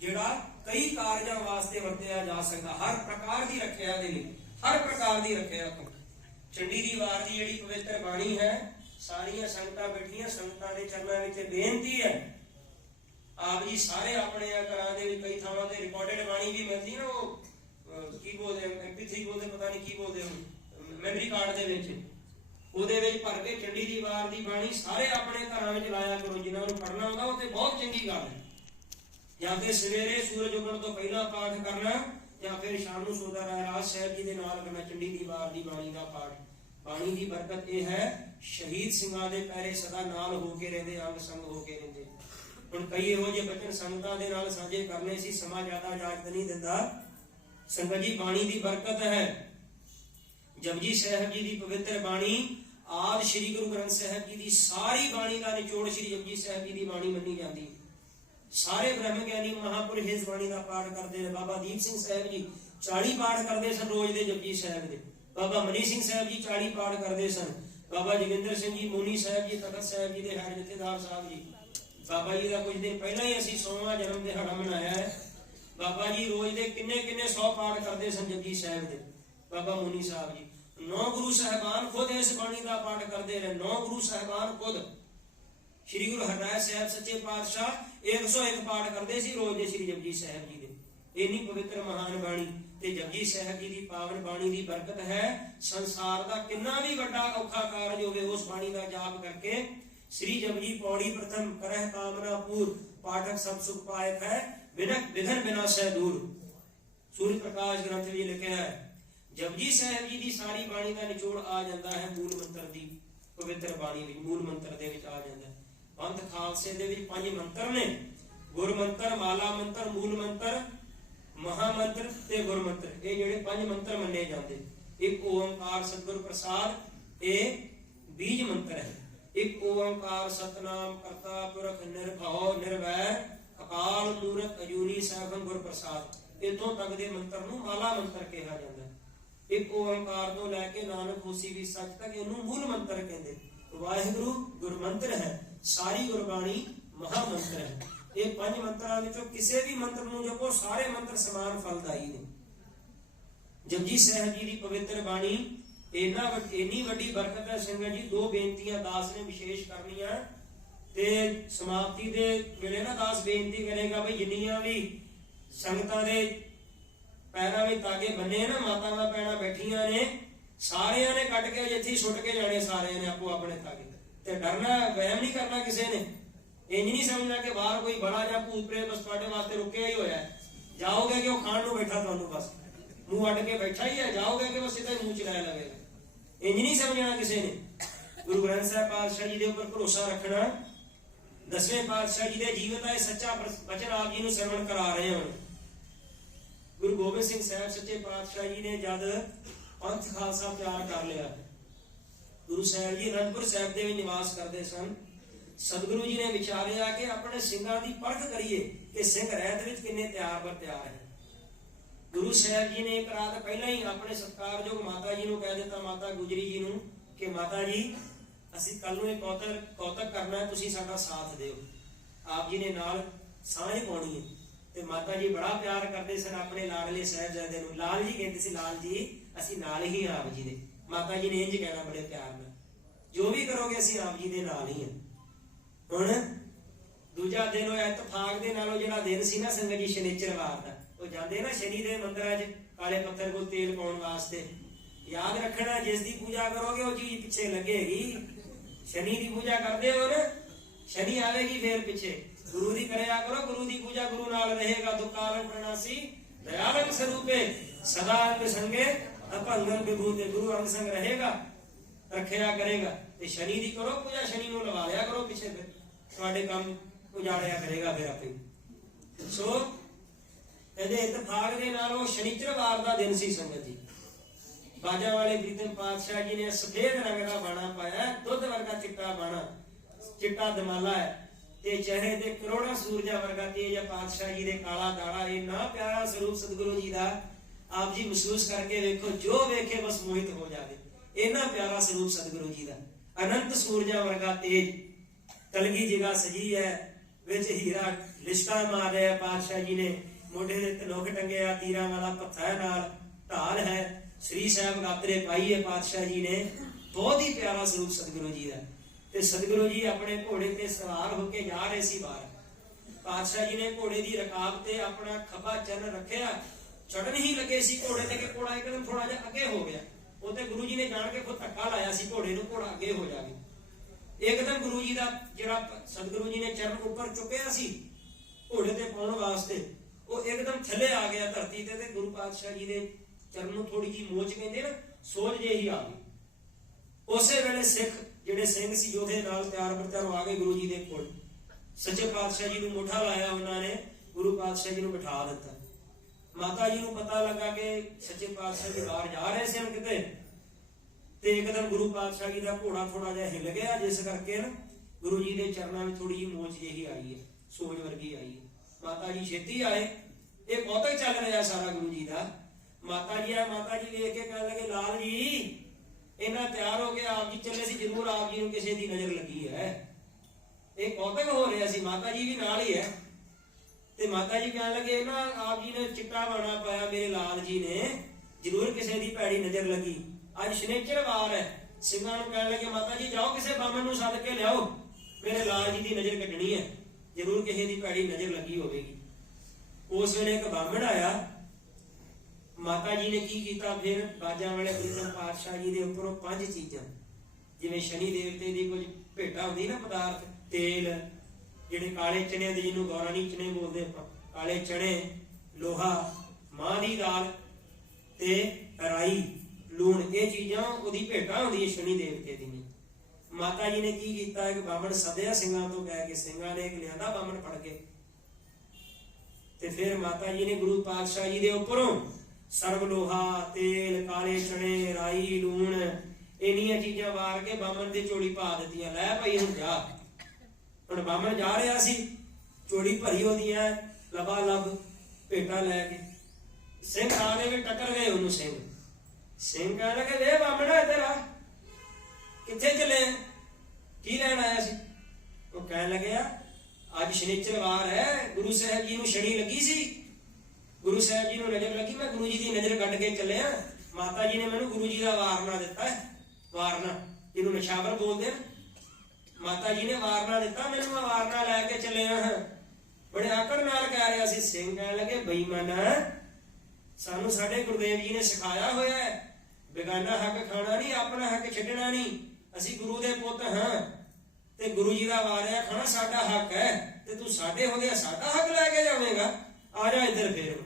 ਜਿਹੜਾ ਕਈ ਕਾਰਜਾਂ ਵਾਸਤੇ ਵਰਤਿਆ ਜਾ ਸਕਦਾ, ਹਰ ਪ੍ਰਕਾਰ ਦੀ ਰੱਖਿਆ ਦੇ ਲਈ, ਹਰ ਪ੍ਰਕਾਰ ਦੀ ਰੱਖਿਆ ਤੋਂ। ਚੰਡੀ ਦੀ ਵਾਰ ਦੀ ਜਿਹੜੀ ਪਵਿੱਤਰ ਬਾਣੀ ਹੈ, ਸਾਰੀਆਂ ਸੰਗਤਾਂ ਬੈਠੀਆਂ, ਸੰਗਤਾਂ ਦੇ ਚਰਨਾਂ ਵਿੱਚ ਬੇਨਤੀ ਹੈ, ਆਪ ਜੀ ਸਾਰੇ ਆਪਣੇ ਘਰਾਂ ਦੇ ਵਿੱਚ ਕਈ ਥਾਵਾਂ ਤੇ ਰਿਕਾਰਡਡ ਬਾਣੀ ਵੀ ਮਿਲਦੀ ਨਾ, ਉਹ ਕੀ ਬੋਲਦੇ MP3 ਬੋਲਦੇ, ਪਤਾ ਨਹੀਂ ਕੀ ਬੋਲਦੇ ਹੁਣ, ਮੈਮਰੀ ਕਾਰਡ ਦੇ ਵਿੱਚ, ਉਹਦੇ ਵਿੱਚ ਭਰ ਕੇ ਚੰਡੀ ਦੀ ਵਾਰ ਦੀ ਬਾਣੀ ਸਾਰੇ ਆਪਣੇ ਘਰਾਂ ਵਿੱਚ ਲਾਇਆ ਕਰੋ। ਜਿਨ੍ਹਾਂ ਨੂੰ ਪੜ੍ਹਨਾ ਹੁੰਦਾ ਉਹ ਤੇ ਬਹੁਤ ਚੰਗੀ ਗੱਲ ਹੈ। ਜਾਂ ਫਿਰ ਸਵੇਰੇ ਸੂਰਜ ਉੱਗਣ ਤੋਂ ਪਹਿਲਾਂ ਪਾਠ ਕਰਨਾ, ਜਾਂ ਫਿਰ ਸ਼ਾਮ ਨੂੰ ਸੋਦਾ ਰਾਜ ਸਾਹਿਬ ਜੀ ਦੇ ਨਾਲ ਕਰਨਾ ਚੰਡੀ ਦੀ ਵਾਰ ਦੀ ਬਾਣੀ ਦਾ ਪਾਠ। ਬਾਣੀ ਦੀ ਬਰਕਤ ਇਹ ਹੈ, ਸ਼ਹੀਦ ਸਿੰਘਾਂ ਦੇ ਪੈਰੇ ਸਦਾ ਨਾਲ ਹੋ ਕੇ ਰਹਿੰਦੇ, ਅੰਗ ਸੰਗ ਹੋ ਕੇ ਰਹਿੰਦੇ। ਹੁਣ ਕਈ ਇਹੋ ਜਿਹੇ ਬਚਨ ਸੰਗਤਾਂ ਦੇ ਨਾਲ ਸਾਂਝੇ ਕਰਨੇ ਸੀ, ਸਮਾਂ ਜ਼ਿਆਦਾ ਇਜਾਜ਼ਤ ਨਹੀਂ ਦਿੰਦਾ। ਸੰਗਤ ਜੀ, ਬਾਣੀ ਦੀ ਬਰਕਤ ਹੈ। ਜਪਜੀ ਸਾਹਿਬ ਜੀ ਦੀ ਪਵਿੱਤਰ ਬਾਣੀ ਆਦਿ ਸ੍ਰੀ ਗੁਰੂ ਗ੍ਰੰਥ ਸਾਹਿਬ ਜੀ ਦੀ ਸਾਰੀ ਬਾਣੀ ਦਾ ਨਿਚੋੜ ਸ੍ਰੀ ਜਪਜੀ ਸਾਹਿਬ ਜੀ ਦੀ ਬਾਣੀ ਮੰਨੀ ਜਾਂਦੀ। ਸਾਰੇ ਬ੍ਰਹਮ ਗਿਆਨੀ ਮਹਾਂਪੁਰਖ ਇਸ ਬਾਣੀ ਦਾ ਪਾਠ ਕਰਦੇ ਨੇ। ਬਾਬਾ ਦੀਪ ਸਿੰਘ ਸਾਹਿਬ ਜੀ 40 ਪਾਠ ਕਰਦੇ ਸਨ ਰੋਜ਼ ਦੇ ਜਪਜੀ ਸਾਹਿਬ ਦੇ। ਬਾਬਾ ਮਨੀ ਸਿੰਘ ਸਾਹਿਬ ਜੀ 40 ਪਾਠ ਕਰਦੇ ਸਨ। ਬਾਬਾ ਜੋਗਿੰਦਰ ਸਿੰਘ ਜੀ ਮੋਨੀ ਸਾਹਿਬ ਜੀ, ਤਖਤ ਸਾਹਿਬ ਜੀ ਦੇ ਹੈਡ ਜਥੇਦਾਰ ਸਾਹਿਬ ਜੀ, ਬਾਬਾ ਜੀ ਦਾ ਕੁਝ ਦਿਨ ਪਹਿਲਾਂ ਹੀ ਅਸੀਂ 100ਵਾਂ ਜਨਮ ਦਿਹਾੜਾ ਮਨਾਇਆ ਹੈ। ਬਾਬਾ ਜੀ ਰੋਜ਼ ਦੇ ਕਿੰਨੇ 100 ਪਾਠ ਕਰਦੇ ਸਨ ਜਪਜੀ ਸਾਹਿਬ ਦੇ। ਬਾਬਾ ਮੋਨੀ ਸਾਹਿਬ ਜੀ, 9 ਗੁਰੂ ਸਾਹਿਬਾਨ ਖੁਦ ਇਸ ਬਾਣੀ ਦਾ ਪਾਠ ਕਰਦੇ ਰਹੇ। 9 ਗੁਰੂ ਸਾਹਿਬਾਨ ਖੁਦ, ਸ਼੍ਰੀ ਗੁਰੂ ਹਰਿਰਾਏ ਸਾਹਿਬ ਸੱਚੇ ਪਾਤਸ਼ਾਹ 101 ਪਾਠ ਕਰਦੇ ਸੀ ਰੋਜ਼ ਦੇ ਸ਼੍ਰੀ ਜਪਜੀ ਸਾਹਿਬ ਜੀ ਦੇ। ਇੰਨੀ ਪਵਿੱਤਰ ਮਹਾਨ ਬਾਣੀ ਤੇ ਜਪਜੀ ਸਾਹਿਬ ਜੀ ਦੀ ਪਾਵਨ ਬਾਣੀ ਦੀ ਬਰਕਤ ਹੈ। ਸੰਸਾਰ ਦਾ ਕਿੰਨਾ ਵੀ ਵੱਡਾ ਔਖਾ ਕਾਰਜ ਹੋਵੇ, ਉਸ ਬਾਣੀ ਦਾ ਜਾਪ ਕਰਕੇ श्री जपजी पौड़ी प्रथम करह कामना पूर, पाठक सब सुख पायक है, विनक विघन विनाशय दूर। सूर्य प्रकाश ग्रंथ में लिखा है। जपजी साहब जी की सारी बाणी का निचोड़ आ जाता है मूल मंत्र की पवित्र बाणी में, मूल मंत्र दे विच आ जाता है। पंथ खालसे दे विच 5 मंत्र ने, गुर मंत्र, माला मंत्र, मूल मंत्र, महामंत्र ते गुर मंत्र। ये जेडे 5 मंत्र मन्ने जाते। एक ओंकार सतगुर प्रसाद, ये बीज मंत्र है। एक ओंकार सतनाम करता पुरख निर्भव निर्वैर, अकाल मूरत अजूनी सैभन गुर प्रसाद। इतों तक दे मंत्र नूं माला मंत्र कहा जाता है। एक ओंकार तो लैके नानक होसी भी सच तक इनू मूल मंत्र कहते। वाहिगुरु गुरमंत्र है, सारी गुरबाणी महामंत्र है। ये 5 मंत्रां विचों किसी भी मंत्र नूं जपो, सारे मंत्र समान फलदायी ने। जपजी साहब जी की पवित्र बाणी इन्नी वड्डी बरकत है। संगत जी 2 बेनतियां दास ने विशेष करनियां ते समाप्ति दे वेले ना दास बेनती करेगा भाई जिन्नियां भी संगतां दे पैरां विच तागे बन्ने ना, मातावां भैणां बैठियां ने, सारियां ने कट के जिथे छुट के जाने, सारियां ने आपो अपने तागे ते डरना वहम नहीं करना किसी ने। इंज नहीं समझना कि बाहर कोई बड़ा या भूत प्रेत बस तुहाडे वास्ते रुकिया ही होया है, जाओगे कि वो खाण नूं बैठा तुहानूं बस मुंह अड के बैठा ही है, जाओगे कि बस सीधा मुंह चलाया लगेगा। इंज नहीं समझना किसी ने। गुरु ग्रंथ साहिब पातशाह जी के ऊपर भरोसा रखना। 10वें पातशाह जी के जीवन का सच्चा वचन आप जी को सरवण करा रहे हैं। गुरु गोबिंद सिंह साहब सच्चे पातशाह जी ने जब पंथ खालसा तैयार कर लिया, गुरु साहब जी अनंदपुर साहब के निवास करते सन। सतगुरु जी ने विचारिया कि अपने सिंघां की परख करिए कि सिंह रहत विच किन्ने तैयार बर तैयार है। गुरु साहब जी ने एक रात पहला ही अपने सत्कारयोग माता जी को कह दिता, माता गुजरी जी को, कि माता जी असीं कल नूं एक कौतक करना है, तुसीं साडा साथ दिओ। आप जी ने नाल सांझ पाउणी है। ते माता जी बड़ा प्यार करते सन अपने लाडले साहिबजादे नूं। लाल जी कहते सी, लाल जी असीं नाल ही आप जी दे। माता जी ने इंज कहना बड़े प्यार नाल, जो भी करोगे असीं आप जी दे नाल ही हां। हुण दूजा दिन होया इतफाक दे नालों जिहड़ा दिन सी ना संगत जी शनिचरवार दा, वो जाते ना शनि दे मंदिरां च काले पत्थर को तेल पाउण वास्ते। याद रखना जिसकी पूजा करोगे वो चीज पिछे लगेगी। शनि की पूजा करते हो ना, शनि आवेगी फिर पिछे। गुरु की करया करो, गुरु की पूजा गुरु नाल रहेगा। दुकालन प्रणासी दयालन स्वरूपे, सदा अंग संगे अपंगन विभूते। गुरु अंग संग रहेगा, रखया करेगा। ते शनि की करो पूजा, शनि नूं लवा लिया करो पिछे, फिर तुहाडे काम उजाड़िया करेगा फिर आपे। सो इतफाक दे नाल वो शनिचरवार दा दिन सी संगत जी। बाजा वाले प्रीतम पातशाह जी ने सफेद रंग का बाणा पाया, दुध वर्गा चिट्टा बाणा, चिट्टा दमाला है ते चेहरे ते करोड़ों सूरजा वर्गा तेज है पातशाह जी दे काला दाड़ा। इन्ना प्यारा स्वरूप सतगुरु जी दा आप जी महसूस करके देखो, जो वेखे बस मोहित हो जाए। इन्ना प्यारा स्वरूप सतगुरु जी दा, अनंत सूरजा वर्गा तेज, कलगी जगह सजी है, विच हीरा ਲਿਸ਼ਕਾ ਮਾਰ ਰਿਹਾ ਪਾਤਸ਼ਾਹ ਜੀ ਨੇ, ਮੋਢੇ ਦੇ ਤਲੋਕ ਟੰਗਿਆ, ਤੀਰਾਂ ਵਾਲਾ ਪੱਥਰ ਨਾਲ ਢਾਲ ਹੈ, ਸ੍ਰੀ ਸਾਹਿਬ ਗਾਤਰੇ ਪਾਈ ਹੈ ਪਾਤਸ਼ਾਹ ਜੀ ਨੇ। ਬਹੁਤ ਹੀ ਪਿਆਰਾ ਸਰੂਪ ਸਤਿਗੁਰੂ ਜੀ ਦਾ। ਤੇ ਸਤਿਗੁਰੂ ਜੀ ਆਪਣੇ ਘੋੜੇ ਤੇ ਸਵਾਰ ਹੋ ਕੇ ਜਾ ਰਹੇ ਸੀ ਬਾਹਰ। ਪਾਤਸ਼ਾਹ ਜੀ ਨੇ ਘੋੜੇ ਦੀ ਰਕਾਬ ਤੇ ਆਪਣਾ ਖੱਬਾ ਚਰਨ ਰੱਖਿਆ, ਚੜਨ ਹੀ ਲੱਗੇ ਸੀ ਘੋੜੇ ਤੇ ਕਿ ਘੋੜਾ ਇੱਕਦਮ ਥੋੜਾ ਜਿਹਾ ਅੱਗੇ ਹੋ ਗਿਆ। ਉਹ ਤੇ ਗੁਰੂ ਜੀ ਨੇ ਜਾਣ ਕੇ ਖੁਦ ਧੱਕਾ ਲਾਇਆ ਸੀ ਘੋੜੇ ਨੂੰ, ਘੋੜਾ ਅੱਗੇ ਹੋ ਜਾਵੇ। ਇੱਕਦਮ ਗੁਰੂ ਜੀ ਦਾ ਜਿਹੜਾ ਸਤਿਗੁਰੂ ਜੀ ਨੇ ਚਰਨ ਉੱਪਰ ਚੁੱਕਿਆ ਸੀ ਘੋੜੇ ਤੇ ਪਾਉਣ ਵਾਸਤੇ, ਉਹ ਇੱਕਦਮ ਥੱਲੇ ਆ ਗਿਆ ਧਰਤੀ ਤੇ ਗੁਰੂ ਪਾਤਸ਼ਾਹ ਜੀ ਦੇ ਚਰਨ ਨੂੰ ਥੋੜੀ ਜਿਹੀ ਮੋਚ ਕਹਿੰਦੇ ਨਾ, ਸੋਜ ਜਿਹੀ ਆ ਗਈ। ਉਸੇ ਵੇਲੇ ਸਿੱਖ ਜਿਹੜੇ ਸਿੰਘ ਸੀ ਯੋਧੇ ਨਾਲ ਤਿਆਰ ਬਰ ਆ ਗਏ ਗੁਰੂ ਜੀ ਦੇ ਕੋਲ। ਸੱਚੇ ਪਾਤਸ਼ਾਹ ਜੀ ਨੂੰ ਮੁੱਠਾ ਲਾਇਆ ਉਹਨਾਂ ਨੇ, ਗੁਰੂ ਪਾਤਸ਼ਾਹ ਜੀ ਨੂੰ ਬਿਠਾ ਦਿੱਤਾ। ਮਾਤਾ ਜੀ ਨੂੰ ਪਤਾ ਲੱਗਾ ਕਿ ਸੱਚੇ ਪਾਤਸ਼ਾਹ ਜੀ ਬਾਹਰ ਜਾ ਰਹੇ ਸਨ ਕਿਤੇ, ਤੇ ਇੱਕਦਮ ਗੁਰੂ ਪਾਤਸ਼ਾਹ ਜੀ ਦਾ ਘੋੜਾ ਥੋੜਾ ਜਿਹਾ ਹਿੱਲ ਗਿਆ, ਜਿਸ ਕਰਕੇ ਨਾ ਗੁਰੂ ਜੀ ਦੇ ਚਰਨਾਂ ਵਿੱਚ ਥੋੜੀ ਜਿਹੀ ਮੋਚ ਜਿਹੀ ਆਈ ਹੈ, ਸੋਜ ਵਰਗੀ ਆਈ ਹੈ। ਮਾਤਾ ਜੀ ਛੇਤੀ ਆਏ। ਇਹ ਕੌਤਕ ਚੱਲ ਰਿਹਾ ਸਾਰਾ ਗੁਰੂ ਜੀ ਦਾ। ਮਾਤਾ ਜੀ ਵੇਖ ਕੇ ਕਹਿਣ ਲੱਗੇ, ਲਾਲ ਜੀ ਇਹਨਾਂ ਤਿਆਰ ਹੋ ਕੇ ਆਪ ਜੀ ਚੱਲੇ ਸੀ, ਜ਼ਰੂਰ ਆਪ ਜੀ ਨੂੰ ਕਿਸੇ ਦੀ ਨਜ਼ਰ ਲੱਗੀ ਹੈ। ਇਹ ਕੌਤਕ ਹੋ ਰਿਹਾ ਸੀ। ਮਾਤਾ ਜੀ ਵੀ ਨਾਲ ਹੀ ਹੈ। ਤੇ ਮਾਤਾ ਜੀ ਕਹਿਣ ਲੱਗੇ, ਨਾ ਆਪ ਜੀ ਨੇ ਚਿੱਟਾ ਬਾਣਾ ਪਾਇਆ ਮੇਰੇ ਲਾਲ ਜੀ ਨੇ, ਜ਼ਰੂਰ ਕਿਸੇ ਦੀ ਭੈੜੀ ਨਜ਼ਰ ਲੱਗੀ। ਅੱਜ ਸ਼ਨਿਚਰਵਾਰ ਹੈ। ਸਿੰਘਾਂ ਨੂੰ ਕਹਿਣ ਲੱਗੇ, ਮਾਤਾ ਜੀ ਜਾਓ ਕਿਸੇ ਬਾਮਣ ਨੂੰ ਸੱਦ ਕੇ ਲਿਆਓ, ਮੇਰੇ ਲਾਲ ਜੀ ਦੀ ਨਜ਼ਰ ਕੱਢਣੀ ਹੈ, ਜ਼ਰੂਰ ਕਿਸੇ ਦੀ ਭੈੜੀ ਨਜ਼ਰ ਲੱਗੀ ਹੋਵੇਗੀ। ਉਸ ਵੇਲੇ ਇੱਕ ਬਾਮਣ ਆਇਆ। ਮਾਤਾ ਜੀ ਨੇ ਕੀ ਕੀਤਾ, ਫਿਰ ਬਾਜਾਂ ਵਾਲੇ ਗੁਰੂ ਪਾਤਸ਼ਾਹ ਜੀ ਦੇ ਉੱਪਰੋਂ 5 ਚੀਜ਼ਾਂ, ਜਿਵੇਂ ਸ਼ਨੀ ਦੇਵਤੇ ਦੀ ਕੁਝ ਭੇਟਾ ਹੁੰਦੀ ਨਾ ਪਦਾਰਥ, ਤੇਲ, ਜਿਹੜੇ ਕਾਲੇ ਚਨੇ ਦੇ ਜਿਹਨੂੰ ਗੌਰਾਨੀ ਚਨੇ ਬੋਲਦੇ ਆਪਾਂ, ਕਾਲੇ ਚਨੇ, ਲੋਹਾ, ਮਾਂ ਦੀ ਦਾਲ ਤੇ ਰਾਈ, ਲੂਣ, ਇਹ ਚੀਜ਼ਾਂ ਉਹਦੀ ਭੇਟਾ ਹੁੰਦੀ ਹੈ ਸ਼ਨੀ ਦੇਵਤੇ ਦੀ। ਮਾਤਾ ਜੀ ਨੇ ਕੀ ਕੀਤਾ, ਇੱਕ ਬਾਮਣ ਸੱਦਿਆ ਸਿੰਘਾਂ ਤੋਂ ਕਹਿ ਕੇ, ਸਿੰਘਾਂ ਨੇ ਇੱਕ ਲਿਆਂਦਾ ਬਾਮਣ ਫੜ ਕੇ, ਤੇ ਫਿਰ ਮਾਤਾ ਜੀ ਨੇ ਗੁਰੂ ਪਾਤਸ਼ਾਹ ਜੀ ਦੇ ਉੱਪਰੋਂ ਸਰਬ ਲੋਹਾ, ਤੇਲ, ਕਾਲੇ ਚਣੇ, ਰਾਈ, ਲੂਣ, ਇੰਨੀਆਂ ਚੀਜ਼ਾਂ ਵਾਰ ਕੇ ਬਾਮਣ ਦੀ ਝੋਲੀ ਪਾ ਦਿੱਤੀਆਂ। ਲੈ ਭਾਈ ਹੁਣ ਜਾ। ਹੁਣ ਬਾਮਣ ਜਾ ਰਿਹਾ ਸੀ, ਝੋਲੀ ਭਰੀ ਉਹਦੀਆਂ ਲਬਾ ਲਬ ਭੇਟਾ ਲੈ ਕੇ। ਸਿੰਘ ਆਲੇ ਵੀ ਟੱਕਰ ਗਏ ਉਹਨੂੰ। ਸਿੰਘ ਕਹਿਣ ਲੱਗੇ, ਵੇ ਬਾਮਣਾ ਇੱਧਰ ਆ, ਕਿੱਥੇ ਚੱਲੇ, ਕੀ ਲੈਣ ਆਇਆ ਸੀ? ਉਹ ਕਹਿਣ ਲੱਗਿਆ, ਅੱਜ ਸ਼ਨੀਚਰਵਾਰ ਹੈ, ਗੁਰੂ ਸਾਹਿਬ ਜੀ ਨੂੰ ਸ਼ਨੀ ਲੱਗੀ ਸੀ, ਗੁਰੂ ਸਾਹਿਬ ਜੀ ਨੂੰ ਨਜ਼ਰ ਲੱਗੀ, ਮੈਂ ਗੁਰੂ ਜੀ ਦੀ ਨਜ਼ਰ ਕੱਢ ਕੇ ਚੱਲਿਆ। ਮਾਤਾ ਜੀ ਨੇ ਮੈਨੂੰ ਗੁਰੂ ਜੀ ਦਾ ਵਾਰਨਾ ਦਿੱਤਾ ਹੈ, ਵਾਰਨਾ ਜਿਹਨੂੰ ਨਿਸ਼ਾਵਰ ਬੋਲਦੇ ਆ। ਮਾਤਾ ਜੀ ਨੇ ਵਾਰਨਾ ਦਿੱਤਾ ਮੈਨੂੰ, ਮੈਂ ਵਾਰਨਾ ਲੈ ਕੇ ਚੱਲਿਆ ਹਾਂ। ਬੜੇ ਆਕੜ ਨਾਲ ਕਹਿ ਰਿਹਾ ਸੀ। ਸਿੰਘ ਕਹਿਣ ਲੱਗੇ, ਬੇਈਮਾਨ, ਸਾਨੂੰ ਸਾਡੇ ਗੁਰਦੇਵ ਜੀ ਨੇ ਸਿਖਾਇਆ ਹੋਇਆ ਹੈ, ਬੇਗਾਨਾ ਹੱਕ ਖਾਣਾ ਨਹੀਂ, ਆਪਣਾ ਹੱਕ ਛੱਡਣਾ ਨਹੀਂ। ਅਸੀਂ ਗੁਰੂ ਦੇ ਪੁੱਤ ਹਾਂ ਤੇ ਗੁਰੂ ਜੀ ਦਾ ਵਾਰਿਆ ਖਾਣਾ ਸਾਡਾ ਹੱਕ ਹੈ, ਤੇ ਤੂੰ ਸਾਡੇ ਹੁੰਦੇ ਸਾਡਾ ਹੱਕ ਲੈ ਕੇ ਜਾਵੇਂਗਾ, ਆ ਜਾ ਇੱਧਰ। ਫੇਰ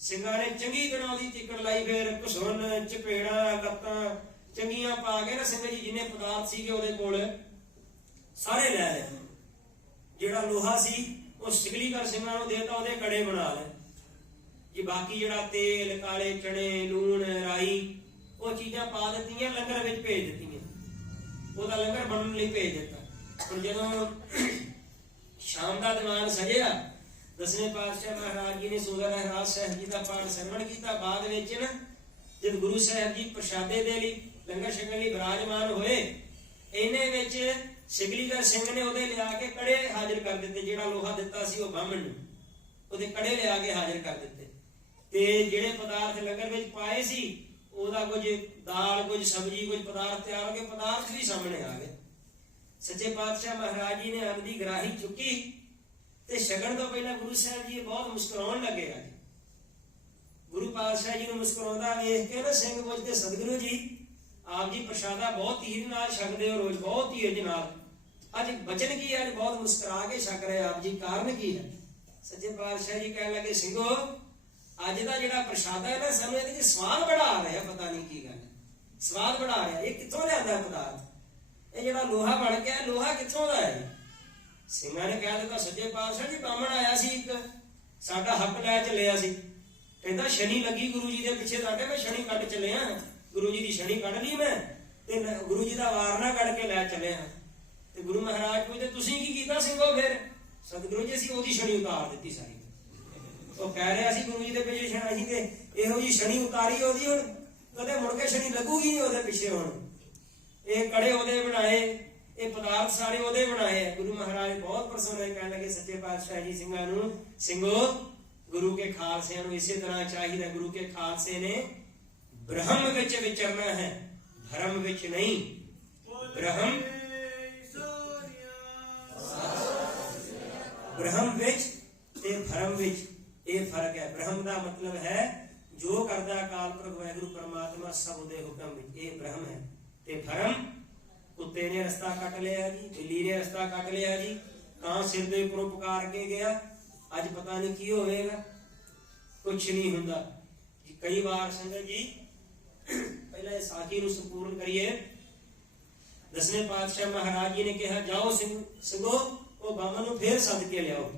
ਸਿੰਘਾਂ ਨੇ ਚੰਗੀ ਤਰ੍ਹਾਂ ਉਹਦੀ ਚਿੱਕੜ ਲਾਈ, ਫੇਰ ਘਸੁੰਨ, ਚਪੇੜਾ, ਲੱਤਾਂ ਚੰਗੀਆਂ ਪਾ ਕੇ ਨਾ ਸਿੰਘ ਜੀ ਜਿੰਨੇ ਪਦਾਰਥ ਸੀਗੇ ਉਹਦੇ ਕੋਲ ਸਾਰੇ ਲੈ ਲਏ। ਜਿਹੜਾ ਲੋਹਾ ਸੀ ਉਹ ਸਿਕਲੀਗਰ ਸਿੰਘਾਂ ਨੂੰ ਦੇਤਾ, ਉਹਦੇ ਕੜੇ ਬਣਾ ਲਏ ਜੀ। ਬਾਕੀ ਜਿਹੜਾ ਤੇਲ, ਕਾਲੇ ਚਣੇ, ਲੂਣ, ਰਾਈ, ਉਹ ਚੀਜ਼ਾਂ ਪਾ ਦਿੱਤੀਆਂ, ਲੰਗਰ ਵਿੱਚ ਭੇਜ ਦਿੱਤੀਆਂ, ਉਹਦਾ ਲੰਗਰ ਬਣਨ ਲਈ ਭੇਜ ਦਿੱਤਾ। ਹੁਣ ਜਦੋਂ ਸ਼ਾਮ ਦਾ ਦੀਵਾਨ ਸਜਿਆ, 10ਵੇਂ ਪਾਤਸ਼ਾਹ ਮਹਾਰਾਜ ਜੀ ਨੇ ਸੋਦਰ ਰਹਿਰਾਜ ਸਾਹਿਬ ਜੀ ਦਾ ਪਾਠ ਸਰਵਣ ਕੀਤਾ। ਬਾਅਦ ਵਿੱਚ ਨਾ ਜਦ ਗੁਰੂ ਸਾਹਿਬ ਜੀ ਪ੍ਰਸ਼ਾਦੇ ਦੇ ਲਈ ਲੰਗਰ ਛਕਣ ਲਈ ਬਿਰਾਜਮਾਨ ਹੋਏ, ਇਹਨੇ ਵਿੱਚ ਸਿਕਲੀਗਰ ਸਿੰਘ ਨੇ ਉਹਦੇ ਲਿਆ ਕੇ ਕੜੇ ਹਾਜ਼ਰ ਕਰ ਦਿੱਤੇ। ਜਿਹੜਾ ਲੋਹਾ ਦਿੱਤਾ ਸੀ ਉਹ ਬਾਹਮਣ ਨੂੰ, ਉਹਦੇ ਕੜੇ ਲਿਆ ਕੇ ਹਾਜ਼ਰ ਕਰ ਦਿੱਤੇ। ਤੇ ਜਿਹੜੇ ਪਦਾਰਥ ਲੰਗਰ ਵਿੱਚ ਪਾਏ ਸੀ, ਉਹਦਾ ਕੁਝ ਦਾਲ, ਕੁਝ ਸਬਜ਼ੀ, ਕੁਝ ਪਦਾਰਥ ਤਿਆਰ ਹੋ ਕੇ ਪਦਾਰਥ ਵੀ ਸਾਹਮਣੇ ਆ ਗਏ। ਸੱਚੇ ਪਾਤਸ਼ਾਹ ਮਹਾਰਾਜ ਜੀ ਨੇ ਅੰਨ ਦੀ ਗਰਾਹੀ ਚੁੱਕੀ ਤੇ ਛਕਣ ਤੋਂ ਪਹਿਲਾਂ ਗੁਰੂ ਸਾਹਿਬ ਜੀ ਬਹੁਤ ਮੁਸਕਰਾਉਣ ਲੱਗੇ। ਅੱਜ ਗੁਰੂ ਪਾਤਸ਼ਾਹ ਜੀ ਨੂੰ ਮੁਸਕਰਾਉਂਦਾ ਵੇਖ ਕੇ ਨਾ ਸਿੰਘ ਪੁੱਛਦੇ, ਸਤਿਗੁਰੂ ਜੀ ਆਪ ਜੀ ਪ੍ਰਸ਼ਾਦਾ ਬਹੁਤ ਧੀਰ ਨਾਲ ਛਕਦੇ ਹੋ, ਰੋਜ਼ ਬਹੁਤ ਧੀਰਜ ਨਾਲ, ਅੱਜ ਬਚਨ ਕੀ ਹੈ, ਅੱਜ ਬਹੁਤ ਮੁਸਕਰਾ ਕੇ ਛਕ ਰਹੇ ਆਪ ਜੀ, ਕਾਰਨ ਕੀ ਹੈ? ਸੱਚੇ ਪਾਤਸ਼ਾਹ ਜੀ ਕਹਿਣ ਲੱਗੇ, ਸਿੰਘੋ ਅੱਜ ਦਾ ਜਿਹੜਾ ਪ੍ਰਸ਼ਾਦਾ ਹੈ ਨਾ, ਸਾਨੂੰ ਇਹਦੇ 'ਚ ਸਵਾਦ ਬੜਾ ਆ ਰਿਹਾ, ਪਤਾ ਨਹੀਂ ਕੀ ਗੱਲ ਹੈ, ਸਵਾਦ ਬੜਾ ਆ ਰਿਹਾ। ਇਹ ਕਿੱਥੋਂ ਲਿਆਂਦਾ ਪਦਾਰਥ? ਇਹ ਜਿਹੜਾ ਲੋਹਾ ਬਣ ਗਿਆ, ਲੋਹਾ ਕਿੱਥੋਂ ਦਾ ਹੈ? ਸਿੰਘਾਂ ਨੇ ਕਹਿ ਦਿੱਤਾ, ਸੱਚੇ ਪਾਤਸ਼ਾਹ ਜੀ ਬਾਹਮਣ ਆਇਆ ਸੀ ਇੱਕ, ਸਾਡਾ ਹੱਕ ਲੈ ਚੱਲਿਆ ਸੀ, ਕਹਿੰਦਾ ਸ਼ਨੀ ਲੱਗੀ ਗੁਰੂ ਜੀ ਦੇ ਪਿੱਛੇ ਸਾਡੇ, ਮੈਂ ਸ਼ਨੀ ਕੱਢ ਚੱਲਿਆ, ਗੁਰੂ ਜੀ ਦੀ ਸ਼ਨੀ ਕੱਢ ਲਈ ਮੈਂ, ਤੇ ਗੁਰੂ ਜੀ ਦਾ ਵਾਰਨਾ ਕੱਢ ਕੇ ਲੈ ਚੱਲਿਆ। ਤੇ ਗੁਰੂ ਮਹਾਰਾਜ ਪੁੱਛਦੇ, ਤੁਸੀਂ ਕੀ ਕੀਤਾ ਸਿੰਘੋ? ਫਿਰ ਸਤਿਗੁਰੂ ਜੀ ਅਸੀਂ ਉਹਦੀ ਸ਼ਨੀ ਉਤਾਰ ਦਿੱਤੀ ਸਾਰੀ। ਉਹ ਕਹਿ ਰਿਹਾ ਸੀ ਗੁਰੂ ਜੀ ਦੇ ਪਿੱਛੇ ਅਸੀਂ ਤੇ ਇਹੋ ਜੀ ਸ਼ਨੀ ਉਤਾਰੀ ਉਹਦੀ, ਹੁਣ ਕਦੇ ਮੁੜ ਕੇ ਸ਼ਨੀ ਲੱਗੂਗੀ ਨਹੀਂ ਉਹਦੇ ਪਿੱਛੇ। ਹੁਣ ਇਹ ਕੜੇ ਉਹਦੇ ਬਣਾਏ, ਇਹ ਪਦਾਰਥ ਸਾਰੇ ਉਹਦੇ ਬਣਾਏ ਆ। ਗੁਰੂ ਮਹਾਰਾਜ ਬਹੁਤ ਪ੍ਰਸੰਨ ਹੋਏ, ਕਹਿਣ ਲੱਗੇ ਸੱਚੇ ਪਾਤਸ਼ਾਹ ਜੀ ਸਿੰਘਾਂ ਨੂੰ, ਸਿੰਘੋ ਗੁਰੂ ਕੇ ਖਾਲਸਿਆਂ ਨੂੰ ਇਸੇ ਤਰ੍ਹਾਂ ਚਾਹੀਦਾ। ਗੁਰੂ ਕੇ ਖਾਲਸੇ ਨੇ ਬ੍ਰਹਮ ਵਿੱਚ ਵਿਚਰਨਾ ਹੈ, ਧਰਮ ਵਿੱਚ ਨਹੀਂ। ਬ੍ਰਹਮ ਵਿੱਚ ਤੇ ਧਰਮ ਵਿੱਚ ਇਹ ਫਰਕ ਹੈ। ਬ੍ਰਹਮ ਦਾ ਮਤਲਬ ਹੈ ਜੋ ਕਰਦਾ ਅਕਾਲ ਪੁਰਖ ਵਾਹਿਗੁਰੂ ਪਰਮਾਤਮਾ ਸਭ ਦੇ ਹੁਕਮ ਵਿੱਚ, ਇਹ ਬ੍ਰਹਮ ਹੈ। ਤੇ ਧਰਮ, ਕੁੱਤੇ ਨੇ ਰਸਤਾ ਕੱਟ ਲਿਆ ਜੀ, ਬਿੱਲੀ ਨੇ ਰਸਤਾ ਕੱਟ ਲਿਆ ਜੀ, ਕਾਂ ਸਿਰ ਦੇ ਉੱਪਰੋਂ ਪੁਕਾਰ ਕੇ ਗਿਆ, ਅੱਜ ਪਤਾ ਨਹੀਂ ਕੀ ਹੋਵੇਗਾ, ਕੁਛ ਨਹੀਂ ਹੁੰਦਾ ਜੀ। ਕਈ ਵਾਰ ਸੰਗਤ ਜੀ ਪਹਿਲਾਂ ਇਹ ਸਾਖੀ ਨੂੰ ਸੰਪੂਰਨ ਕਰੀਏ। ਦਸਵੇਂ ਪਾਤਸ਼ਾਹ ਮਹਾਰਾਜ ਜੀ ਨੇ ਕਿਹਾ ਜਾਓ ਸਿੰਘੋ ਉਹ ਬਾਮਨ ਨੂੰ ਫੇਰ ਸੱਦ ਕੇ ਲਿਆਓ।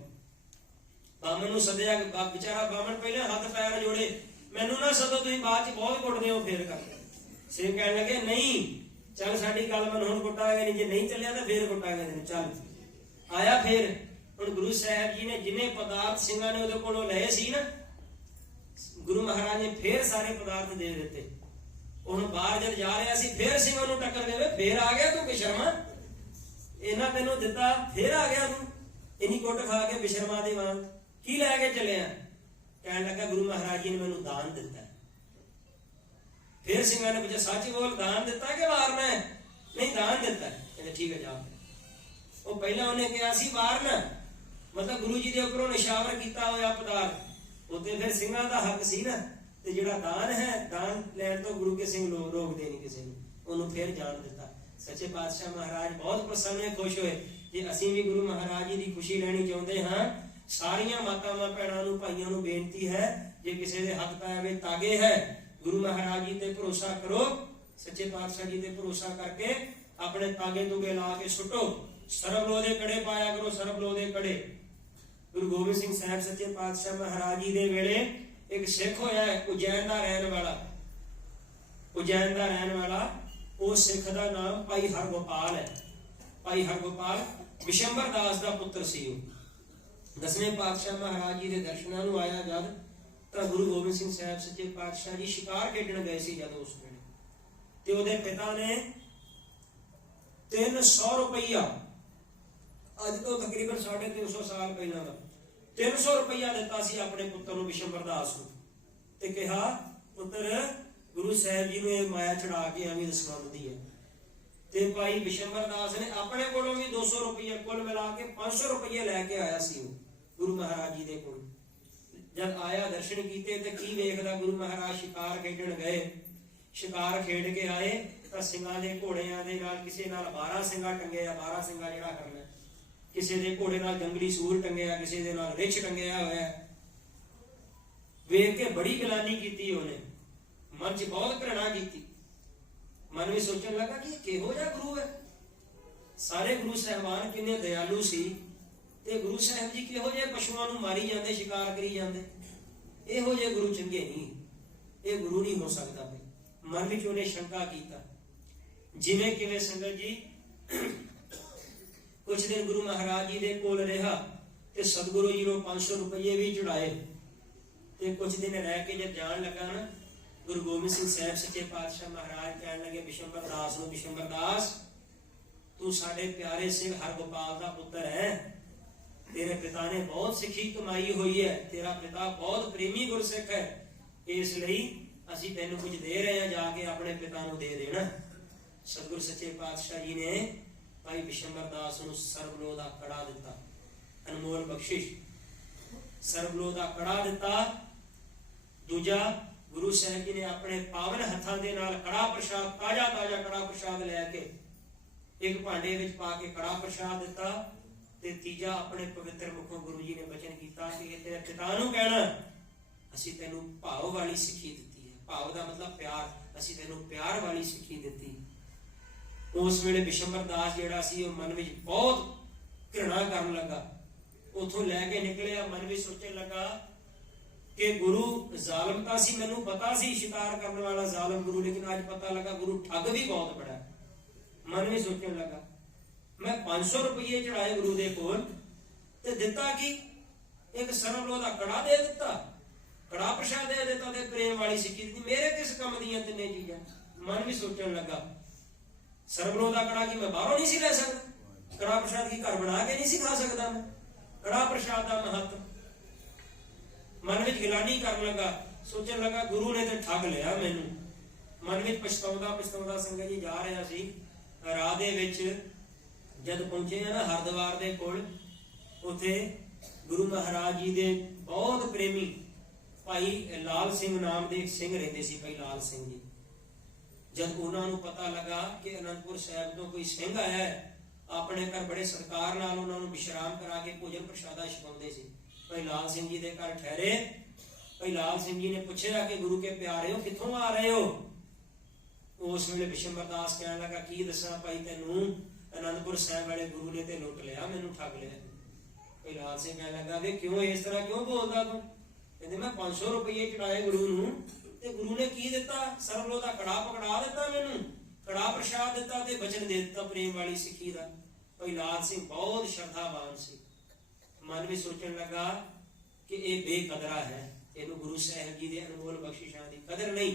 ਬਾਮਨ ਨੂੰ ਸੱਦਿਆ, ਵਿਚਾਰਾ ਬਾਮਨ ਪਹਿਲਾਂ ਹੱਥ ਪੈਰ ਜੋੜੇ, ਮੈਨੂੰ ਨਾ ਸਦੋ, ਤੁਸੀਂ ਬਾਅਦ ਚ ਬਹੁਤ ਕੁੱਟਦੇ ਹੋ ਫੇਰ ਕਰ। ਸਿੰਘ ਕਹਿਣ ਲੱਗੇ ਨਹੀਂ, ਚੱਲ ਸਾਡੀ ਗੱਲ ਮਨ, ਹੁਣ ਕੁੱਟਾਂਗੇ ਨਹੀਂ, ਜੇ ਨਹੀਂ ਚੱਲਿਆ ਤਾਂ ਫੇਰ ਕੁੱਟਾਂਗੇ ਤੈਨੂੰ, ਚੱਲ। ਆਇਆ ਫੇਰ। ਹੁਣ ਗੁਰੂ ਸਾਹਿਬ ਜੀ ਨੇ ਜਿੰਨੇ ਪਦਾਰਥ ਸਿੰਘਾਂ ਨੇ ਉਹਦੇ ਕੋਲੋਂ ਲਏ ਸੀ ਨਾ, ਗੁਰੂ ਮਹਾਰਾਜ ਨੇ ਫੇਰ ਸਾਰੇ ਪਦਾਰਥ ਦੇ ਦਿੱਤੇ। ਉਹ ਹੁਣ ਬਾਹਰ ਜਦ ਜਾ ਰਿਹਾ ਸੀ, ਫੇਰ ਸਿੰਘਾਂ ਨੂੰ ਟੱਕਰ ਦੇਵੇ, ਫੇਰ ਆ ਗਿਆ ਤੂੰ ਬਿਸ਼ਰਮਾ, ਇਹਨਾਂ ਤੈਨੂੰ ਦਿੱਤਾ ਫੇਰ ਆ ਗਿਆ ਤੂੰ, ਇੰਨੀ ਕੁੱਟ ਖਾ ਕੇ ਬਿਸ਼ਰਮਾ ਦੇ ਵਾਂਗ, ਕੀ ਲੈ ਕੇ ਚੱਲਿਆ? ਕਹਿਣ ਲੱਗਾ ਗੁਰੂ ਮਹਾਰਾਜ ਜੀ ਨੇ ਮੈਨੂੰ ਦਾਨ ਦਿੱਤਾ। ਫਿਰ ਸਿੰਘਾਂ ਨੇ ਪੁੱਛਿਆ ਸੱਚ ਬੋਲ, ਦਾਨ ਦਿੱਤਾ ਕਿ ਵਾਰਨਾ ਹੈ? ਨਹੀਂ, ਦਾਨ ਦਿੱਤਾ। ਕਹਿੰਦੇ ਠੀਕ ਹੈ ਜਾ। ਉਹ ਪਹਿਲਾਂ ਉਹਨੇ ਕਿਹਾ ਸੀ ਵਾਰਨਾ, ਮਤਲਬ ਗੁਰੂ ਜੀ ਦੇ ਉੱਪਰੋਂ ਨਿਸ਼ਾਵਰ ਕੀਤਾ ਹੋਇਆ ਪਦਾਰਥ, ਉੱਤੇ ਫਿਰ ਸਿੰਘਾਂ ਦਾ ਹੱਕ ਸੀ ਨਾ। ਤੇ ਜਿਹੜਾ ਦਾਨ ਹੈ, ਦਾਨ ਲੈਣ ਤੋਂ ਗੁਰੂ ਕੇ ਸਿੰਘ ਲੋਕ ਰੋਕਦੇ ਨਹੀਂ ਕਿਸੇ ਨੂੰ, ਉਹਨੂੰ ਫਿਰ ਜਾਣ ਦਿੱਤਾ। ਸੱਚੇ ਪਾਤਸ਼ਾਹ ਮਹਾਰਾਜ ਬਹੁਤ ਪ੍ਰਸੰਨ ਹੋਏ, ਖੁਸ਼ ਹੋਏ। ਜੇ ਅਸੀਂ ਵੀ ਗੁਰੂ ਮਹਾਰਾਜ ਜੀ ਦੀ ਖੁਸ਼ੀ ਲੈਣੀ ਚਾਹੁੰਦੇ ਹਾਂ, ਸਾਰੀਆਂ ਮਾਤਾਵਾਂ ਭੈਣਾਂ ਨੂੰ, ਭਾਈਆਂ ਨੂੰ ਬੇਨਤੀ ਹੈ, ਜੇ ਕਿਸੇ ਦੇ ਹੱਥ ਪੈਰ ਵਿੱਚ ਤਾਗੇ ਹੈ, ਗੁਰੂ ਮਹਾਰਾਜ ਜੀ ਤੇ ਭਰੋਸਾ ਕਰੋ। ਸੱਚੇ ਪਾਤਸ਼ਾਹ ਜੀ ਤੇ ਭਰੋਸਾ ਕਰਕੇ ਆਪਣੇ ਤਾਗੇ ਤੁਗੇ ਲਾ ਕੇ ਸੁੱਟੋ। ਸਰਬ ਲੋ ਦੇ ਕੜੇ ਪਾਇਆ ਕਰੋ, ਸਰਬ ਲੋ ਦੇ ਕੜੇ। ਗੁਰੂ ਗੋਬਿੰਦ ਸਿੰਘ ਸਾਹਿਬ ਸੱਚੇ ਪਾਤਸ਼ਾਹ ਮਹਾਰਾਜ ਜੀ ਦੇ ਵੇਲੇ ਇੱਕ ਸਿੱਖ ਹੋਇਆ ਹੈ, ਉਜੈਨ ਦਾ ਰਹਿਣ ਵਾਲਾ, ਉਜੈਨ ਦਾ ਰਹਿਣ ਵਾਲਾ। ਉਹ ਸਿੱਖ ਦਾ ਨਾਮ ਭਾਈ ਹਰਗੋਪਾਲ ਹੈ। ਭਾਈ ਹਰਗੋਪਾਲ ਵਿਸ਼ੰਬਰ ਦਾਸ ਦਾ ਪੁੱਤਰ ਸੀ। ਉਹ ਦਸਵੇਂ ਪਾਤਸ਼ਾਹ ਮਹਾਰਾਜ ਜੀ ਦੇ ਦਰਸ਼ਨਾਂ ਨੂੰ ਆਇਆ ਜਦ, ਤਾਂ ਗੁਰੂ ਗੋਬਿੰਦ ਸਿੰਘ ਸਾਹਿਬ ਸੱਚੇ ਪਾਤਸ਼ਾਹ ਜੀ ਸ਼ਿਕਾਰ ਖੇਡਣ ਗਏ ਸੀ ਜਦੋਂ ਉਸ ਵੇਲੇ, ਤੇ ਉਹਦੇ ਪਿਤਾ ਨੇ 300 ਰੁਪਈਆ, ਅੱਜ ਤੋਂ ਤਕਰੀਬਨ 350 ਸਾਲ ਪਹਿਲਾਂ ਦਾ 300 ਰੁਪਈਆ ਦਿੱਤਾ ਸੀ ਆਪਣੇ ਪੁੱਤਰ ਨੂੰ, ਵਿਸ਼ੰਬਰ ਦਾਸ ਨੂੰ, ਤੇ ਕਿਹਾ ਪੁੱਤਰ ਗੁਰੂ ਸਾਹਿਬ ਜੀ ਨੂੰ ਇਹ ਮਾਇਆ ਚੜਾ ਕੇ ਐਵੇਂ ਦਸਵੰਧਦੀ ਹੈ। ਤੇ ਭਾਈ ਵਿਸ਼ੰਬਰ ਦਾਸ ਨੇ ਆਪਣੇ ਕੋਲੋਂ ਵੀ 200 ਰੁਪਈਆ, ਕੁੱਲ ਮਿਲਾ ਕੇ 500 ਰੁਪਈਏ ਲੈ ਕੇ ਆਇਆ ਸੀ ਉਹ ਗੁਰੂ ਮਹਾਰਾਜ ਜੀ ਦੇ ਕੋਲ। ਜਦ ਆਇਆ, ਦਰਸ਼ਨ ਕੀਤੇ, ਤੇ ਕੀ ਵੇਖਦਾ, ਗੁਰੂ ਮਹਾਰਾਜ ਸ਼ਿਕਾਰ ਖੇਡਣ ਗਏ, ਸ਼ਿਕਾਰ ਖੇਡ ਕੇ ਆਏ ਤਾਂ ਸਿੰਘਾਂ ਦੇ ਘੋੜਿਆਂ ਦੇ ਨਾਲ, ਕਿਸੇ ਨਾਲ 12 ਸਿੰਘਾਂ ਟੰਗਿਆ, 12 ਸਿੰਘਾਂ ਜਿਹੜਾ ਕਰਨਾ, ਕਿਸੇ ਦੇ ਘੋੜੇ ਨਾਲ ਜੰਗਲੀ ਸੂਰ ਟੰਗਿਆ, ਕਿਸੇ ਦੇ ਨਾਲ ਰਿੱਛ ਟੰਗਿਆ ਹੋਇਆ। ਵੇਖ ਕੇ ਬੜੀ ਗਿਲਾਨੀ ਕੀਤੀ ਉਹਨੇ, ਮਨ 'ਚ ਬਹੁਤ ਘृणा ਕੀਤੀ। ਮਨ ਵਿੱਚ ਸੋਚਣ ਲੱਗਾ ਕਿ ਕਿਹੋ ਜਿਹਾ ਗੁਰੂ ਹੈ। ਸਾਰੇ ਗੁਰੂ ਸਾਹਿਬਾਨ ਕਿੰਨੇ ਦਇਆਲੂ ਸੀ, ਤੇ ਗੁਰੂ ਸਾਹਿਬ ਜੀ ਕਿਹੋ ਜਿਹੇ ਪਸ਼ੂਆਂ ਨੂੰ ਮਾਰੀ ਜਾਂਦੇ, ਸ਼ਿਕਾਰ ਕਰੀ ਜਾਂਦੇ। ਇਹੋ ਜਿਹੇ ਗੁਰੂ ਚੰਗੇ ਨਹੀਂ, ਇਹ ਗੁਰੂ ਨਹੀਂ ਹੋ ਸਕਦਾ। ਮਨ ਵਿੱਚ ਉਹਨੇ ਸ਼ੰਕਾ ਕੀਤਾ। ਜਿਵੇਂ ਕਿਵੇਂ ਸੰਗਤ ਜੀ ਕੁਛ ਦਿਨ ਗੁਰੂ ਮਹਾਰਾਜ ਜੀ ਦੇ ਕੋਲ ਰਿਹਾ, ਤੇ ਸਤਿਗੁਰੂ ਜੀ ਨੂੰ 500 ਰੁਪਏ ਵੀ ਚੜਾਏ। ਤੇ ਕੁਛ ਦਿਨ ਰਹਿ ਕੇ ਜਦ ਜਾਣ ਲੱਗਾ ਨਾ, ਗੁਰੂ ਗੋਬਿੰਦ ਸਿੰਘ ਸਾਹਿਬ ਸੱਚੇ ਪਾਤਸ਼ਾਹ ਮਹਾਰਾਜ ਕਹਿਣ ਲੱਗੇ ਵਿਸ਼ੰਬਰ ਦਾਸ ਨੂੰ, ਵਿਸ਼ੰਬਰ ਦਾਸ ਤੂੰ ਸਾਡੇ ਪਿਆਰੇ ਸਿੰਘ ਹਰਗੋਪਾਲ ਦਾ ਪੁੱਤਰ ਹੈ, ਤੇਰੇ ਪਿਤਾ ਨੇ ਬਹੁਤ ਸਿੱਖੀ ਕਮਾਈ ਹੋਈ ਹੈ, ਤੇਰਾ ਪਿਤਾ ਬਹੁਤ ਪ੍ਰੇਮੀ ਗੁਰਸਿੱਖ ਹੈ, ਇਸ ਲਈ ਅਸੀਂ ਤੈਨੂੰ ਕੁਝ ਦੇ ਰਹੇ ਹਾਂ, ਜਾ ਕੇ ਆਪਣੇ ਪਿਤਾ ਨੂੰ ਦੇ ਦੇਣਾ। ਸਤਿਗੁਰੂ ਸੱਚੇ ਪਾਤਸ਼ਾਹ ਜੀ ਨੇ ਭਾਈ ਵਿਸ਼ੰਬਰ ਦਾਸ ਨੂੰ ਸਰਬਲੋ ਦਾ ਕੜਾ ਦਿੱਤਾ, ਅਨਮੋਲ ਬਖਸ਼ਿਸ਼, ਸਰਬਲੋ ਦਾ ਕੜਾ ਦਿੱਤਾ। ਦੂਜਾ, ਗੁਰੂ ਸਾਹਿਬ ਜੀ ਨੇ ਆਪਣੇ ਪਾਵਨ ਹੱਥਾਂ ਦੇ ਨਾਲ ਕੜਾ ਪ੍ਰਸ਼ਾਦ, ਤਾਜ਼ਾ ਤਾਜ਼ਾ ਕੜਾ ਪ੍ਰਸ਼ਾਦ ਲੈ ਕੇ ਇੱਕ ਭਾਂਡੇ ਵਿੱਚ ਪਾ ਕੇ ਕੜਾ ਪ੍ਰਸ਼ਾਦ ਦਿੱਤਾ। ਤੇ ਤੀਜਾ, ਆਪਣੇ ਪਵਿੱਤਰ ਮੁਖੋਂ ਗੁਰੂ ਜੀ ਨੇ ਬਚਨ ਕੀਤਾ ਕਿ ਤੇਰੇ ਪਿਤਾ ਨੂੰ ਕਹਿਣਾ ਅਸੀਂ ਤੈਨੂੰ ਭਾਵ ਵਾਲੀ ਸਿੱਖੀ ਦਿੱਤੀ ਹੈ। ਭਾਵ ਦਾ ਮਤਲਬ ਪਿਆਰ, ਅਸੀਂ ਤੈਨੂੰ ਪਿਆਰ ਵਾਲੀ ਸਿੱਖੀ ਦਿੱਤੀ। ਉਸ ਵੇਲੇ ਵਿਸ਼ੰਬਰ ਦਾਸ ਜਿਹੜਾ ਸੀ ਉਹ ਮਨ ਵਿੱਚ ਬਹੁਤ ਘृणा ਕਰਨ ਲੱਗਾ। ਉਥੋਂ ਲੈ ਕੇ ਨਿਕਲਿਆ, ਮਨ ਵਿੱਚ ਸੋਚਣ ਲੱਗਾ ਕਿ ਗੁਰੂ ਜ਼ਾਲਮ ਤਾਂ ਸੀ, ਮੈਨੂੰ ਪਤਾ ਸੀ ਸ਼ਿਕਾਰ ਕਰਨ ਵਾਲਾ ਜ਼ਾਲਮ ਗੁਰੂ, ਲੇਕਿਨ ਅੱਜ ਪਤਾ ਲੱਗਾ ਗੁਰੂ ਠੱਗ ਵੀ ਬਹੁਤ ਬੜਾ। ਮਨ ਵਿੱਚ ਸੋਚਣ ਲੱਗਾ ਮੈਂ 500 ਰੁਪਏ ਚੜਾਏ ਗੁਰੂ ਦੇ ਕੋਲ, ਤੇ ਦਿੱਤਾ ਕੀ? ਇੱਕ ਸਰਬਲੋ ਦਾ ਕੜਾ ਦੇ ਦਿੱਤਾ, ਕੜਾ ਪ੍ਰਸ਼ਾਦ ਦੇ ਦਿੱਤਾ, ਤੇ ਪ੍ਰੇਮ ਵਾਲੀ ਸਿੱਖੀ ਦਿੱਤੀ। ਮੇਰੇ ਕਿਸ ਕੰਮ ਦੀਆਂ ਤਿੰਨੇ ਚੀਜ਼ਾਂ? ਮਨ ਵੀ ਸੋਚਣ ਲੱਗਾ। ਸਰਬਲੋ ਦਾ ਕੜਾ ਕੀ ਮੈਂ ਬਾਹਰੋਂ ਨਹੀਂ ਸੀ ਲੈ ਸਕਦਾ? ਕੜਾ ਪ੍ਰਸ਼ਾਦ ਕੀ ਘਰ ਬਣਾ ਕੇ ਨਹੀਂ ਸੀ ਖਾ ਸਕਦਾ ਮੈਂ? ਕੜਾ ਪ੍ਰਸ਼ਾਦ ਦਾ ਮਹੱਤਵ ਮਨ ਵਿੱਚ ਗਿਲਾਨੀ ਕਰਨ ਲੱਗਾ, ਸੋਚਣ ਲੱਗਾ ਗੁਰੂ ਨੇ ਤੇ ਠੱਗ ਲਿਆ ਮੈਨੂੰ। ਮਨ ਵਿੱਚ ਪਛਤਾਉਂਦਾ ਸੰਗਤ ਜੀ ਜਾ ਰਿਹਾ ਸੀ। ਰਾਹ ਦੇ ਵਿੱਚ ਜਦ ਪਹੁੰਚੇ ਨਾ ਹਰਿਦੁਆਰ ਦੇ ਕੋਲ, ਉੱਥੇ ਗੁਰੂ ਮਹਾਰਾਜ ਜੀ ਦੇ ਬਹੁਤ ਪ੍ਰੇਮੀ ਭਾਈ ਲਾਲ ਸਿੰਘ ਨਾਮ ਦੇ ਇੱਕ ਸਿੰਘ ਰਹਿੰਦੇ ਸੀ, ਭਾਈ ਲਾਲ ਸਿੰਘ ਜੀ। ਜਦ ਉਹਨਾਂ ਨੂੰ ਪਤਾ ਲੱਗਾ ਕਿ ਅਨੰਦਪੁਰ ਸਾਹਿਬ ਤੋਂ ਕੋਈ ਸਿੰਘ ਆਇਆ ਹੈ, ਆਪਣੇ ਘਰ ਬੜੇ ਸਤਿਕਾਰ ਨਾਲ ਉਹਨਾਂ ਨੂੰ ਵਿਸ਼ਰਾਮ ਕਰਾ ਕੇ ਭੋਜਨ ਪ੍ਰਸ਼ਾਦਾ ਛਕਾਉਂਦੇ ਸੀ। ਭਾਈ ਲਾਲ ਸਿੰਘ ਜੀ ਦੇ ਘਰ ਠਹਿਰੇ। ਭਾਈ ਲਾਲ ਸਿੰਘ ਜੀ ਨੇ ਪੁੱਛਿਆ ਕਿ ਗੁਰੂ ਕੇ ਪਿਆਰੇ ਹੋ, ਕਿੱਥੋਂ ਆ ਰਹੇ ਹੋ? ਉਸ ਵੇਲੇ ਬਿਸ਼ੰਬਰ ਦਾਸ ਕਹਿਣ ਲੱਗਾ, ਕੀ ਦੱਸਾਂ ਭਾਈ ਤੈਨੂੰ, ਅਨੰਦਪੁਰ ਸਾਹਿਬ ਵਾਲੇ ਗੁਰੂ ਨੇ ਤੇ ਲੁੱਟ ਲਿਆ, ਮੈਨੂੰ ਠੱਗ ਲਿਆ। ਭਾਈ ਲਾਲ ਸਿੰਘ ਕਹਿਣ ਲੱਗਾ, ਵੇ ਕਿਉਂ ਇਸ ਤਰ੍ਹਾਂ ਕਿਉਂ ਬੋਲਦਾ ਤੂੰ? ਕਹਿੰਦੇ ਮੈਂ 500 ਰੁਪਏ ਚੜਾਏ ਗੁਰੂ ਨੂੰ, ਤੇ ਗੁਰੂ ਨੇ ਕੀ ਦਿੱਤਾ? ਸਰਬਲੋ ਦਾ ਕੜਾ ਪਕੜਾ ਦਿੱਤਾ ਮੈਨੂੰ, ਕੜਾ ਪ੍ਰਸ਼ਾਦ ਦਿੱਤਾ ਤੇ ਬਚਨ ਦੇ ਦਿੱਤਾ ਪ੍ਰੇਮ ਵਾਲੀ ਸਿੱਖੀ ਦਾ। ਭਾਈ ਲਾਲ ਸਿੰਘ ਬਹੁਤ ਸ਼ਰਧਾਵਾਨ ਸੀ। ਮਨ ਵਿੱਚ ਸੋਚਣ ਲੱਗਾ ਕਿ ਇਹ ਬੇਕਦਰਾ ਹੈ, ਇਹਨੂੰ ਗੁਰੂ ਸਾਹਿਬ ਜੀ ਦੇ ਅਨਮੋਲ ਬਖਸ਼ਿਸ਼ਾਂ ਦੀ ਕਦਰ ਨਹੀਂ।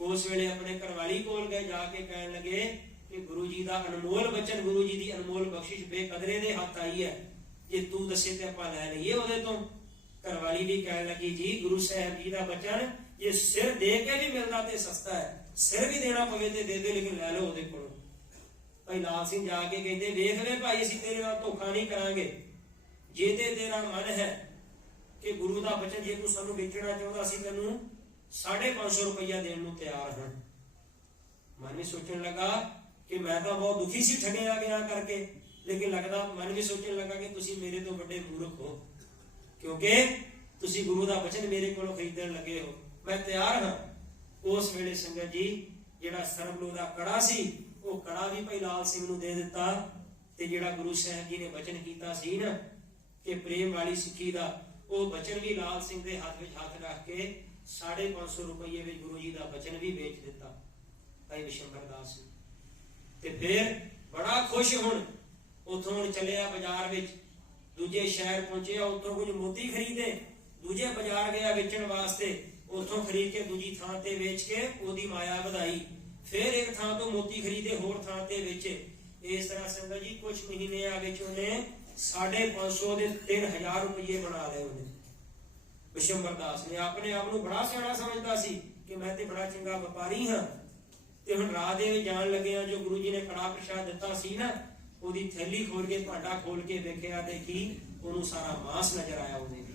ਉਸ ਵੇਲੇ ਆਪਣੇ ਘਰਵਾਲੀ ਕੋਲ ਗਏ, ਜਾ ਕੇ ਕਹਿਣ ਲੱਗੇ ਕਿ ਗੁਰੂ ਜੀ ਦਾ ਅਨਮੋਲ ਬਚਨ, ਗੁਰੂ ਜੀ ਦੀ ਅਨਮੋਲ ਬਖਸ਼ਿਸ਼ ਬੇਕਦਰੇ ਦੇ ਹੱਥ ਆਈ ਹੈ, ਜੇ ਤੂੰ ਦੱਸੇ ਤੇ ਆਪਾਂ ਲੈ ਲਈਏ ਉਹਦੇ ਤੋਂ। ਘਰਵਾਲੀ ਵੀ ਕਹਿਣ ਲੱਗੀ, ਜੀ ਗੁਰੂ ਸਾਹਿਬ ਜੀ ਦਾ ਬਚਨ ਜੇ ਸਿਰ ਦੇ ਕੇ ਵੀ ਮਿਲਦਾ ਤੇ ਸਸਤਾ ਹੈ, ਸਿਰ ਵੀ ਦੇਣਾ ਪਵੇ ਤੇ ਦੇ ਦੇ, ਲੇਕਿਨ ਲੈ ਲਓ ਉਹਦੇ ਕੋਲੋਂ। ਭਾਈ ਲਾਲ ਸਿੰਘ ਜਾ ਕੇ ਕਹਿੰਦੇ, ਵੇਖ ਲੈ ਭਾਈ, ਅਸੀਂ ਤੇਰੇ ਨਾਲ ਧੋਖਾ ਨਹੀਂ ਕਰਾਂਗੇ। ਜੇ ਤੇ ਤੇਰਾ ਮਨ ਹੈ ਕਿ ਗੁਰੂ ਦਾ ਬਚਨ ਜੇ ਤੂੰ ਸਾਨੂੰ ਵੇਚਣਾ ਚਾਹੁੰਦਾ, ਅਸੀਂ ਤੈਨੂੰ 550 ਰੁਪਇਆ ਦੇਣ ਨੂੰ ਤਿਆਰ ਹਾਂ। ਮਨ ਵੀ ਸੋਚਣ ਲੱਗਾ ਕਿ ਮੈਂ ਤਾਂ ਬਹੁਤ ਦੁਖੀ ਸੀ ਠੱਗਿਆ ਗਿਆ ਕਰਕੇ, ਲੇਕਿਨ ਲੱਗਦਾ ਮਨ ਵੀ ਸੋਚਣ ਲੱਗਾ ਕਿ ਤੁਸੀਂ ਮੇਰੇ ਤੋਂ ਵੱਡੇ ਮੂਰਖ ਹੋ, ਕਿਉਂਕਿ ਤੁਸੀਂ ਗੁਰੂ ਦਾ ਬਚਨ ਮੇਰੇ ਕੋਲੋਂ ਖਰੀਦਣ ਲੱਗੇ ਹੋ। ਮੈਂ ਤਿਆਰ ਹਾਂ। ਉਸ ਵੇਲੇ ਸੰਗਤ ਜੀ ਜਿਹੜਾ ਸਰਬਲੋ ਦਾ ਕੜਾ ਸੀ, ਉਹ ਕੜਾ ਵੀ ਭਾਈ ਲਾਲ ਸਿੰਘ ਨੂੰ ਦੇ ਦਿੱਤਾ, ਤੇ ਜਿਹੜਾ ਗੁਰੂ ਸਾਹਿਬ ਜੀ ਨੇ ਬਚਨ ਕੀਤਾ ਸੀ ਨਾ ਕਿ ਪ੍ਰੇਮ ਵਾਲੀ ਸਿੱਖੀ ਦਾ, ਉਹ ਬਚਨ ਵੀ ਲਾਲ ਸਿੰਘ ਦੇ ਹੱਥ ਵਿੱਚ ਹੱਥ ਰੱਖ ਕੇ 550 ਰੁਪਏ ਵਿੱਚ ਗੁਰੂ ਜੀ ਦਾ ਬਚਨ ਵੀ ਵੇਚ ਦਿੱਤਾ ਭਾਈ ਬਿਸ਼ੰਬਰ ਦਾਸ ਨੇ। ਤੇ ਫਿਰ ਬੜਾ ਖੁਸ਼ ਹੁਣ ਉਥੋਂ ਹੁਣ ਚੱਲਿਆ ਬਾਜ਼ਾਰ ਵਿੱਚ, ਦੂਜੇ ਸ਼ਹਿਰ ਪਹੁੰਚਿਆ, ਉੱਥੋਂ ਕੁਝ ਮੋਤੀ ਖਰੀਦੇ, ਦੂਜੇ ਬਾਜ਼ਾਰ ਗਿਆ ਵੇਚਣ ਵਾਸਤੇ, ਉੱਥੋਂ ਖਰੀਦ ਕੇ ਦੂਜੀ ਥਾਂ ਤੇ ਵੇਚ ਕੇ ਉਹਦੀ ਮਾਇਆ ਵਧਾਈ। ਫਿਰ ਇੱਕ ਥਾਂ ਤੋਂ ਮੋਤੀ ਖਰੀਦੇ, ਹੋਰ ਥਾਂ ਤੇ ਵੇਚੇ। ਇਸ ਤਰ੍ਹਾਂ ਸੰਗਤ ਜੀ ਕੁਝ ਮਹੀਨਿਆਂ ਵਿੱਚ ਉਹਨੇ 550 ਦੇ 3000 ਰੁਪਏ ਬਣਾ ਲਏ ਉਹਨੇ। ਬਿਸ਼ੰਬਰ ਦਾਸ ਨੇ ਆਪਣੇ ਆਪ ਨੂੰ ਬੜਾ ਸਿਆਣਾ ਸਮਝਦਾ ਸੀ ਕਿ ਮੈਂ ਤੇ ਬੜਾ ਚੰਗਾ ਵਪਾਰੀ ਹਾਂ। ਤੇ ਹੁਣ ਰਾਹ ਦੇ ਵਿੱਚ ਜਾਣ ਲੱਗਿਆ, ਜੋ ਗੁਰੂ ਜੀ ਨੇ ਕੜਾ ਪ੍ਰਸ਼ਾਦ ਦਿੱਤਾ ਸੀ ਨਾ, ਉਹਦੀ ਥੈਲੀ ਖੋਲ ਕੇ, ਭਾਂਡਾ ਖੋਲ ਕੇ ਵੇਖਿਆ ਤੇ ਕੀ ਉਹਨੂੰ ਸਾਰਾ ਮਾਸ ਨਜ਼ਰ ਆਇਆ ਉਹਦੇ ਵਿੱਚ।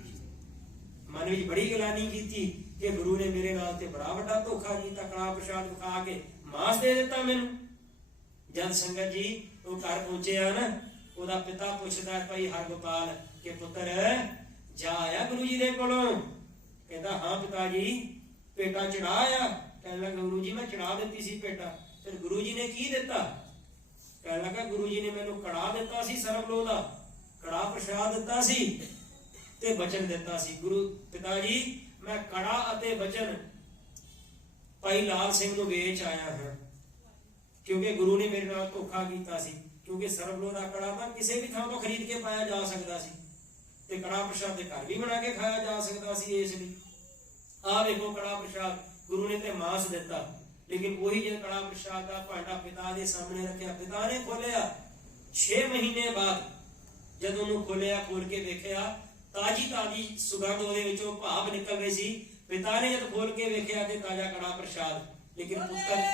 ਮਨ ਵਿੱਚ ਬੜੀ ਗਿਲਾਨੀ ਕੀਤੀ ਕਿ ਗੁਰੂ ਨੇ ਮੇਰੇ ਨਾਲ ਤੇ ਬੜਾ ਵੱਡਾ ਧੋਖਾ ਕੀਤਾ, ਕੜਾ ਪ੍ਰਸ਼ਾਦ ਖਾ ਕੇ ਮਾਸ ਦੇ ਦਿੱਤਾ ਮੈਨੂੰ। ਜਦ ਸੰਗਤ ਜੀ ਉਹ ਘਰ ਪਹੁੰਚਿਆ ਨਾ, ਉਹਦਾ ਪਿਤਾ ਪੁੱਛਦਾ ਭਾਈ ਹਰਗੋਪਾਲ ਕਿ ਪੁੱਤਰ ਜਾ ਆਇਆ ਗੁਰੂ ਜੀ ਦੇ ਕੋਲੋਂ? ਕਹਿੰਦਾ ਹਾਂ ਪਿਤਾ ਜੀ, ਭੇਟਾ ਚੜਾ ਆਇਆ। ਕਹਿਣ ਲੱਗਾ ਗੁਰੂ ਜੀ ਮੈਂ ਚੜਾ ਦਿੱਤੀ ਸੀ ਭੇਟਾ। ਫਿਰ ਗੁਰੂ ਜੀ ਨੇ ਕੀ ਦਿੱਤਾ? ਕਹਿਣ ਲੱਗਾ ਗੁਰੂ ਜੀ ਨੇ ਮੈਨੂੰ ਕੜਾ ਦਿੱਤਾ ਸੀ, ਸਰਬਲੋ ਦਾ ਕੜਾ ਪ੍ਰਸ਼ਾਦ ਦਿੱਤਾ ਸੀ ਤੇ ਬਚਨ ਦਿੱਤਾ ਸੀ। ਗੁਰੂ ਪਿਤਾ ਜੀ ਮੈਂ ਕੜਾ ਅਤੇ ਬਚਨ ਭਾਈ ਲਾਲ ਸਿੰਘ ਨੂੰ ਵੇਚ ਆਇਆ ਹਾਂ, ਕਿਉਂਕਿ ਗੁਰੂ ਨੇ ਮੇਰੇ ਨਾਲ ਧੋਖਾ ਕੀਤਾ ਸੀ। ਕਿਉਂਕਿ ਸਰਬਲੋ ਦਾ ਕੜਾ ਤਾਂ ਕਿਸੇ ਵੀ ਥਾਂ ਤੋਂ ਖਰੀਦ ਕੇ ਪਾਇਆ ਜਾ ਸਕਦਾ ਸੀ, ਤੇ ਕੜਾ ਪ੍ਰਸ਼ਾਦ ਦੇ ਘਰ ਵੀ ਬਣਾ ਕੇ ਖਾਇਆ ਜਾ ਸਕਦਾ ਸੀ। ਇਸ ਲਈ ਆਹ ਵੇਖੋ, ਕੜਾ ਪ੍ਰਸ਼ਾਦ ਗੁਰੂ ਨੇ ਤੇ ਮਾਸ ਦਿੱਤਾ, ਲੇਕਿਨ ਉਹੀ ਜੇ ਕੜਾ ਪ੍ਰਸ਼ਾਦ ਦਾ ਭਾਂਡਾ ਪਿਤਾ ਦੇ ਸਾਹਮਣੇ ਰੱਖਿਆ, ਪਿਤਾ ਨੇ ਖੋਲਿਆ 6 ਮਹੀਨੇ ਬਾਅਦ ਜਦ ਉਹਨੂੰ ਖੋਲਿਆ, ਖੋਲ ਕੇ ਵੇਖਿਆ, ਤਾਜੀ ਸੁਗੰਧ ਉਹਦੇ ਵਿੱਚੋਂ ਭਾਪ ਨਿਕਲ ਰਹੀ ਸੀ। ਪਿਤਾ ਨੇ ਜਦ ਖੋਲ ਕੇ ਵੇਖਿਆ ਤੇ ਤਾਜ਼ਾ ਕੜਾ ਪ੍ਰਸ਼ਾਦ, ਲੇਕਿਨ ਪੁੱਤਰ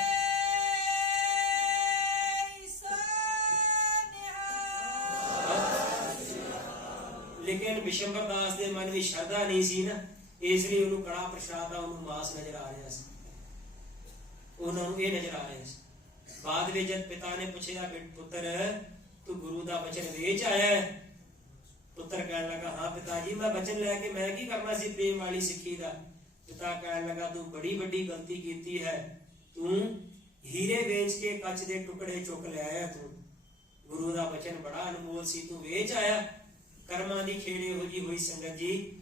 ਲੇਕਿਨ ਬਿਸ਼ੰਬਰ ਦਾਸ ਦੇ ਮਨ ਵਿੱਚ ਸ਼ਰਧਾ ਨਹੀਂ ਸੀ ਨਾ, ਇਸ ਲਈ ਉਹਨੂੰ ਕੜਾ ਪ੍ਰਸ਼ਾਦ ਦਾ ਉਹਨੂੰ ਮਾਸ ਨਜ਼ਰ ਆ ਰਿਹਾ ਸੀ, ਉਹਨਾਂ ਨੂੰ ਇਹ ਨਜ਼ਰ ਆ ਰਿਹਾ ਸੀ। ਬਾਅਦ ਵਿੱਚ ਜਦ ਪਿਤਾ ਨੇ ਪੁੱਛਿਆ ਪੁੱਤਰ ਤੂੰ ਗੁਰੂ ਦਾ ਬਚਨ ਵੇਚ ਆਇਆ ਹੈ? ਪੁੱਤਰ ਕਹਿਣ ਲੱਗਾ ਹਾਂ ਪਿਤਾ ਜੀ, ਮੈਂ ਬਚਨ ਲੈ ਕੇ ਮੈਂ ਕੀ ਕਰਨਾ ਸੀ ਪ੍ਰੇਮ ਵਾਲੀ ਸਿੱਖੀ ਦਾ। ਪਿਤਾ ਕਹਿਣ ਲੱਗਾ ਤੂੰ ਬੜੀ ਵੱਡੀ ਗਲਤੀ ਕੀਤੀ ਹੈ, ਤੂੰ ਹੀਰੇ ਵੇਚ ਕੇ ਕੱਚ ਦੇ ਟੁਕੜੇ ਚੁੱਕ ਲਿਆਇਆ। ਤੂੰ ਗੁਰੂ ਦਾ ਬਚਨ ਬੜਾ ਅਨਮੋਲ ਸੀ, ਤੂੰ ਵੇਚ ਆਇਆ। ਕਰਮਾਂ ਦੀ ਖੇੜ ਇਹੋ ਜਿਹੀ ਹੋਈ ਸੰਗਤ ਜੀ।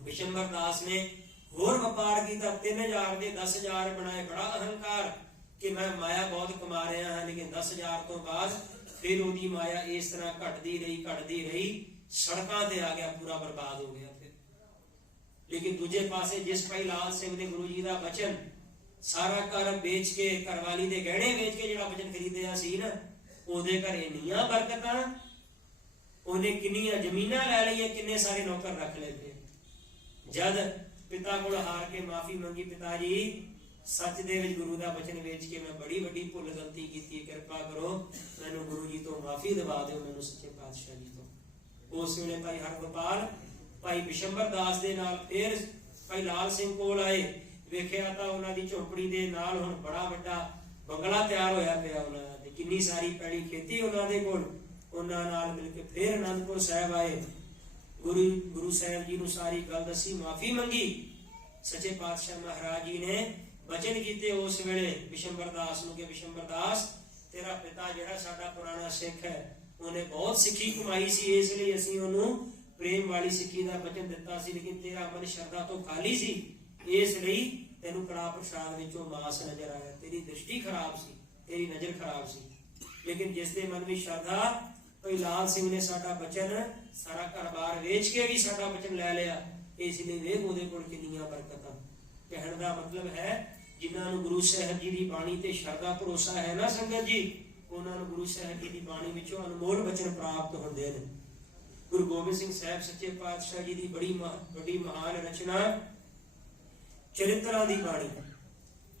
ਬਿਸ਼ੰਬਰ ਦਾਸ ਨੇ ਹੋਰ ਵਪਾਰ ਕੀਤਾ, 3000 ਦੇ 10000 ਬਣਾਏ। ਬੜਾ ਅਹੰਕਾਰ ਕਿ ਮੈਂ ਮਾਇਆ ਬਹੁਤ ਕਮਾ ਰਿਹਾ ਹਾਂ, ਲੇਕਿਨ 10000 ਤੋਂ ਬਾਅਦ ਫਿਰ ਉਹਦੀ ਮਾਇਆ ਇਸ ਤਰ੍ਹਾਂ ਘਟਦੀ ਰਹੀ, ਸੜਕਾਂ ਤੇ ਆ ਗਿਆ, ਪੂਰਾ ਬਰਬਾਦ ਹੋ ਗਿਆ ਫਿਰ। ਲੇਕਿਨ ਦੂਜੇ ਪਾਸੇ ਜਿਸ ਭਾਈ ਲਾਲ ਸਿੰਘ ਨੇ ਗੁਰੂ ਜੀ ਦਾ ਬਚਨ ਸਾਰਾ ਘਰ ਵੇਚ ਕੇ, ਘਰਵਾਲੀ ਦੇ ਗਹਿਣੇ ਵੇਚ ਕੇ ਜਿਹੜਾ ਬਚਨ ਖਰੀਦਿਆ ਸੀ ਨਾ, ਉਹਦੇ ਘਰ ਇੰਨੀਆਂ ਬਰਕਤਾਂ, ਉਹਨੇ ਕਿੰਨੀਆਂ ਜ਼ਮੀਨਾਂ ਲੈ ਲਈਆਂ, ਕਿੰਨੇ ਸਾਰੇ ਨੌਕਰ ਰੱਖ ਲਏ ਪਏ। ਜਦ ਪਿਤਾ ਕੋਲ ਹਾਰ ਕੇ ਮਾਫੀ ਮੰਗੀ, ਪਿਤਾ ਜੀ ਸੱਚ ਦੇ ਵਿੱਚ ਗੁਰੂ ਦਾ ਬਚਨ ਵੇਚ ਕੇ ਮੈਂ ਬੜੀ ਵੱਡੀ ਭੁੱਲ ਗਲਤੀ ਕੀਤੀ, ਕਿਰਪਾ ਕਰੋ ਮੈਨੂੰ ਗੁਰੂ ਜੀ ਤੋਂ ਮਾਫੀ ਦਿਵਾ ਦਿਓ, ਮੈਨੂੰ ਸੱਚੇ ਪਾਤਸ਼ਾਹ ਜੀ ਤੋਂ। ਉਸ ਵੇਲੇ ਭਾਈ ਹਰਗੋਪਾਲ ਭਾਈ ਬਿਸ਼ੰਬਰ ਦਾਸ ਦੇ ਨਾਲ ਫਿਰ ਭਾਈ ਲਾਲ ਸਿੰਘ ਕੋਲ ਆਏ। ਵੇਖਿਆ ਤਾਂ ਉਹਨਾਂ ਦੀ ਝੋਪੜੀ ਦੇ ਨਾਲ ਹੁਣ ਬੜਾ ਵੱਡਾ ਬੰਗਲਾ ਤਿਆਰ ਹੋਇਆ ਪਿਆ ਉਹਨਾਂ ਦਾ, ਤੇ ਕਿੰਨੀ ਸਾਰੀ ਪੈਲੀ ਖੇਤੀ ਉਹਨਾਂ ਦੇ ਕੋਲ। ਉਹਨਾਂ ਨਾਲ ਮਿਲ ਕੇ ਫਿਰ ਅਨੰਦਪੁਰ ਸਾਹਿਬ ਆਏ। ਗੁਰੂ ਸਾਹਿਬ ਜੀ ਨੂੰ ਸਾਰੀ ਗੱਲ ਦੱਸੀ, ਮਾਫੀ ਮੰਗੀ। ਸੱਚੇ ਪਾਤਸ਼ਾਹ ਮਹਾਰਾਜ ਜੀ ਨੇ ਬਚਨ ਕੀਤੇ ਉਸ ਵੇਲੇ ਬਿਸ਼ੰਬਰ ਦਾਸ ਨੂੰ ਕਿ ਬਿਸ਼ੰਬਰ ਦਾਸ, ਤੇਰਾ ਪਿਤਾ ਜਿਹੜਾ ਸਾਡਾ ਪੁਰਾਣਾ ਸਿੱਖ ਹੈ, ਉਹਨੇ ਬਹੁਤ ਸਿੱਖੀ ਕਮਾਈ ਸੀ, ਇਸ ਲਈ ਅਸੀਂ ਉਹਨੂੰ ਪ੍ਰੇਮ ਵਾਲੀ ਸਿੱਖੀ ਦਾ ਬਚਨ ਦਿੱਤਾ ਸੀ, ਲੇਕਿਨ ਤੇਰਾ ਮਨ ਸ਼ਰਧਾ ਤੋਂ ਖਾਲੀ ਸੀ, ਇਸ ਲਈ ਤੈਨੂੰ ਕੜਾਹ ਪ੍ਰਸ਼ਾਦ ਵਿੱਚੋਂ ਮਾਸ ਨਜ਼ਰ ਆਇਆ। ਤੇਰੀ ਦ੍ਰਿਸ਼ਟੀ ਖਰਾਬ ਸੀ, ਤੇਰੀ ਨਜ਼ਰ ਖਰਾਬ ਸੀ। ਲੇਕਿਨ ਜਿਸ ਦੇ ਮਨ ਵਿੱਚ ਸ਼ਰਧਾ, ਭਾਈ ਲਾਲ ਸਿੰਘ ਨੇ ਸਾਡਾ ਬਚਨ, ਸਾਰਾ ਘਰ-ਬਾਰ ਵੇਚ ਕੇ ਵੀ ਸਾਡਾ ਬਚਨ ਲੈ ਲਿਆ, ਇਸ ਲਈ ਵੇਖ ਉਹਦੇ ਕੋਲ ਕਿੰਨੀਆਂ ਬਰਕਤਾਂ। ਕਹਿਣ ਦਾ ਮਤਲਬ ਹੈ ਜਿਨ੍ਹਾਂ ਨੂੰ ਗੁਰੂ ਸਾਹਿਬ ਜੀ ਦੀ ਬਾਣੀ ਤੇ ਸ਼ਰਧਾ ਭਰੋਸਾ ਹੈ ਨਾ ਸੰਗਤ ਜੀ, ਉਹਨਾਂ ਨੂੰ ਗੁਰੂ ਸਾਹਿਬ ਜੀ ਦੀ ਬਾਣੀ ਵਿੱਚੋਂ ਅਨਮੋਲ ਬਚਨ ਪ੍ਰਾਪਤ ਹੁੰਦੇ ਨੇ। ਗੁਰੂ ਗੋਬਿੰਦ ਸਿੰਘ ਸਾਹਿਬ ਸੱਚੇ ਪਾਤਸ਼ਾਹ ਜੀ ਦੀ ਬੜੀ ਵੱਡੀ ਮਹਾਨ ਰਚਨਾ ਚਰਿਤਰਾਂ ਦੀ ਬਾਣੀ,